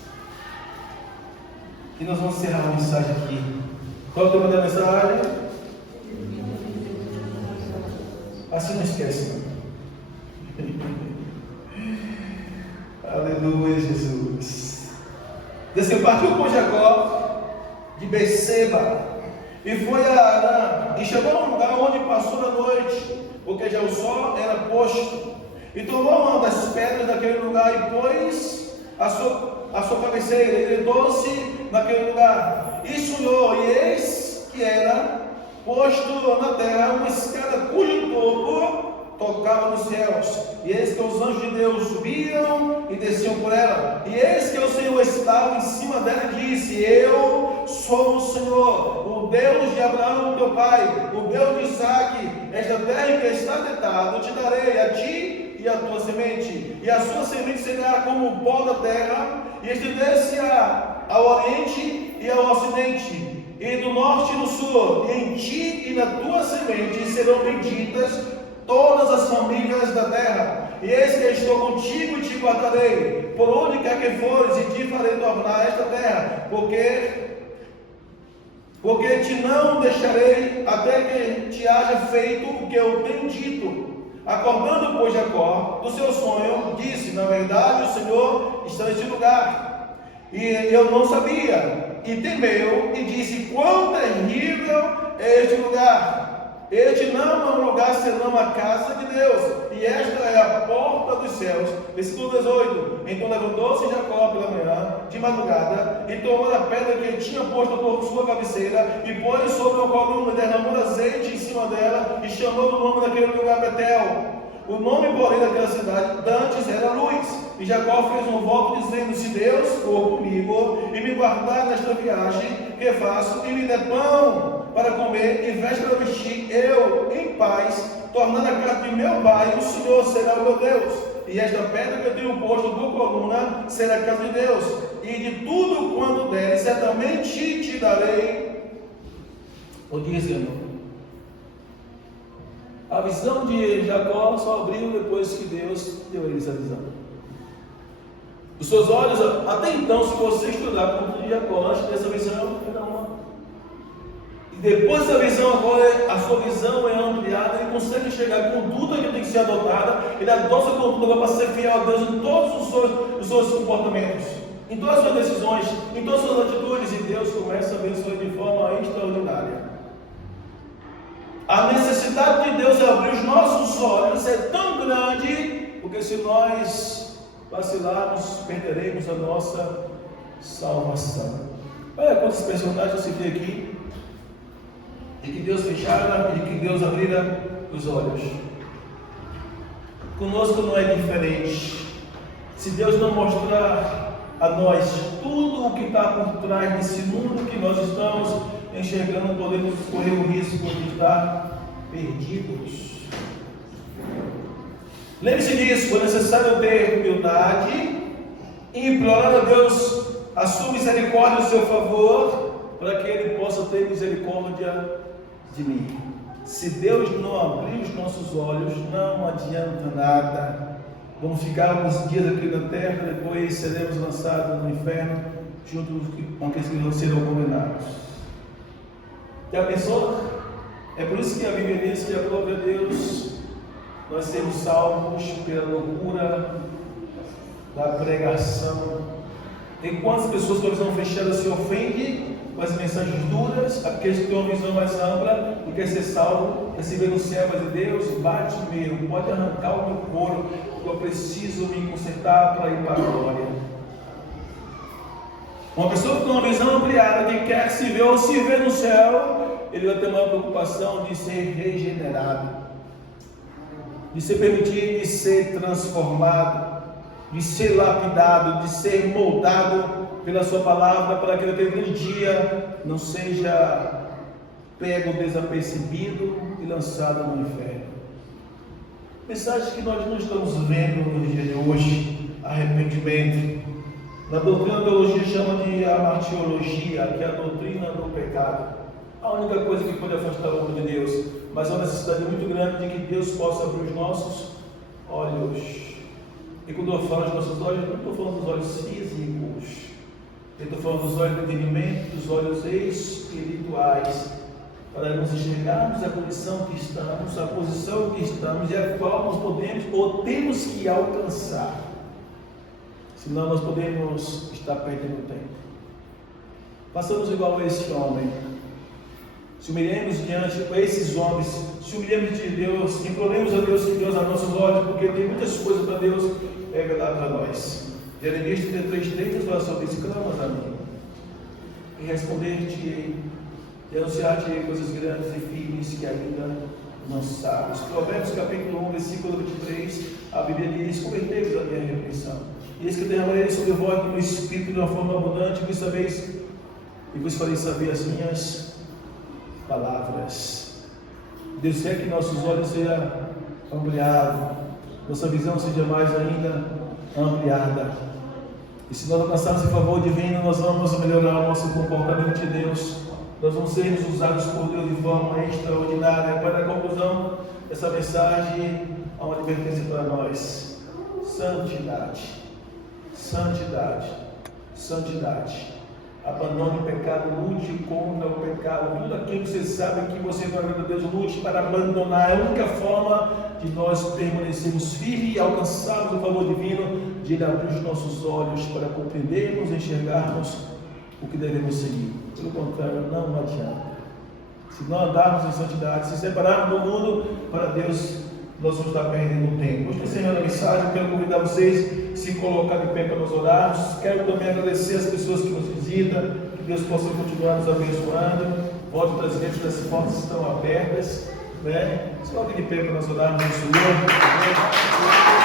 E nós vamos encerrar a mensagem aqui. Qual é o tema da mensagem? Assim não esquece, não. de Jesus. Partiu com Jacó de Berseba e foi a Arã, e chegou a um lugar onde passou a noite, porque já o sol era posto, e tomou uma das pedras daquele lugar e pôs a sua cabeceira, e deitou-se naquele lugar, e sonhou, e eis que era posto na terra uma escada cujo topo tocava nos céus, e eis que os anjos de Deus subiam e desciam por ela, e eis que o Senhor estava em cima dela e disse: Eu sou o Senhor, o Deus de Abraão teu pai, o Deus de Isaque. Esta terra em que está deitado te darei a ti e a tua semente, e a sua semente será como o pó da terra, e estender-se ao oriente e ao ocidente, e do norte e do sul, e em ti e na tua semente serão benditas todas as famílias da terra, e eis que estou contigo e te guardarei, por onde quer que fores, e te farei tornar esta terra, porque te não deixarei até que te haja feito o que eu tenho dito. Acordando, pois, Jacó do seu sonho, disse: Na verdade, o Senhor está neste lugar, e eu não sabia, e temeu, e disse: Quão terrível é este lugar! Este não é um lugar senão a casa de Deus, e esta é a porta dos céus. Versículo 18. Então levantou-se Jacó pela manhã, de madrugada, e tomou a pedra que ele tinha posto por sua cabeceira, e pôs sobre a coluna, derramou azeite em cima dela, e chamou o nome daquele lugar Betel. O nome, porém, daquela cidade dantes era Luz. E Jacó fez um voto dizendo: Se Deus for comigo e me guardar nesta viagem que faço, e me der pão para comer e veste para vestir, eu, em paz, tornando a casa de meu pai, o Senhor será o meu Deus. E esta pedra que eu tenho posto por coluna será a casa de Deus. E de tudo quanto der, certamente te darei o dízimo. A visão de Jacó só abriu depois que Deus deu a eles a visão. Os seus olhos, até então, se você estudar como de Jacó, antes dessa visão, era uma. E depois da visão, agora a sua visão é ampliada, ele consegue enxergar a conduta que tem que ser adotada, ele adota a conduta para ser fiel a Deus em todos os seus comportamentos, em todas as suas decisões, em todas as suas atitudes, e Deus começa a abençoar de forma extraordinária. A necessidade de Deus de abrir os nossos olhos é tão grande, porque se nós vacilarmos, perderemos a nossa salvação. Olha quantos personagens eu citei aqui, de que Deus fechara e de que Deus abrira os olhos. Conosco não é diferente. Se Deus não mostrar a nós tudo o que está por trás desse mundo que nós estamos enxergando, podemos correr o risco de estar perdidos. Lembre-se disso, foi necessário ter humildade e implorar a Deus a sua misericórdia, o seu favor, para que Ele possa ter misericórdia de mim. Se Deus não abrir os nossos olhos, não adianta nada. Vamos ficar alguns dias aqui na terra, depois seremos lançados no inferno, junto com aqueles que serão condenados. Já pensou? É por isso que a Bíblia diz que a glória de Deus, nós sermos salvos pela loucura da pregação. Tem quantas pessoas com a visão fechada se ofendem com as mensagens duras, aqueles que têm uma visão mais ampla e quer ser salvo, receber no céu, mas Deus bate mesmo, pode arrancar o meu couro, eu preciso me consertar para ir para a glória. Uma pessoa que tem uma visão ampliada, que quer se ver ou se ver no céu, ele vai ter uma preocupação de ser regenerado, de ser permitido, de ser transformado, de ser lapidado, de ser moldado pela sua palavra, para que naquele grande dia não seja pego desapercebido e lançado no inferno. Mensagem que nós não estamos vendo no dia de hoje: arrependimento. Na doutrina da teologia chama de amartiologia, que é a doutrina do pecado. A única coisa que pode afastar o homem de Deus, mas há uma necessidade muito grande de que Deus possa abrir os nossos olhos. E quando eu falo dos nossos olhos, eu não estou falando dos olhos físicos, eu estou falando dos olhos do entendimento, dos olhos espirituais, para nos enxergarmos a condição que estamos, a posição que estamos e a qual nós podemos ou temos que alcançar. senão nós podemos estar perdendo tempo. Façamos igual a esse homem. Se humilhemos diante desses homens, se humilhemos de Deus, imploremos a Deus que Deus abra nossos olhos, porque tem muitas coisas para Deus revelar para nós. Jeremias 33:3 nos fala sobre isso. Clamas a mim, e responder-te-ei, e anunciar-te-ei coisas grandes e firmes que ainda não sabes. Provérbios capítulo 1, versículo 23, a Bíblia diz: convertei-vos a minha repreensão, e eis que derramarei sobre vós do meu espírito de uma forma abundante, vos sabeis, e vos farei saber as minhas palavras. Deus quer que nossos olhos sejam ampliados, nossa visão seja mais ainda ampliada. E se nós alcançarmos esse favor divino, nós vamos melhorar o nosso comportamento de Deus. Nós vamos ser usados por Deus de forma extraordinária. Para a conclusão dessa mensagem, há uma advertência para nós: santidade, santidade, santidade. Abandone o pecado, lute contra o pecado. Tudo aquilo que você sabe que você vai agradar a Deus, lute para abandonar. É a única forma de nós permanecermos firmes e alcançarmos o favor divino, de Ele abrir os nossos olhos para compreendermos e enxergarmos o que devemos seguir. Pelo contrário, não adianta. Se não andarmos em santidade, se separarmos do mundo para Deus, nós vamos estar perdendo tempo. Hoje, encerrando a mensagem, quero convidar vocês a se colocar de pé para nós orarmos. Quero também agradecer as pessoas que nos visitam, que Deus possa continuar nos abençoando. Volte para as igrejas, as portas estão abertas, né? Se coloque de pé para nós orarmos ao Senhor.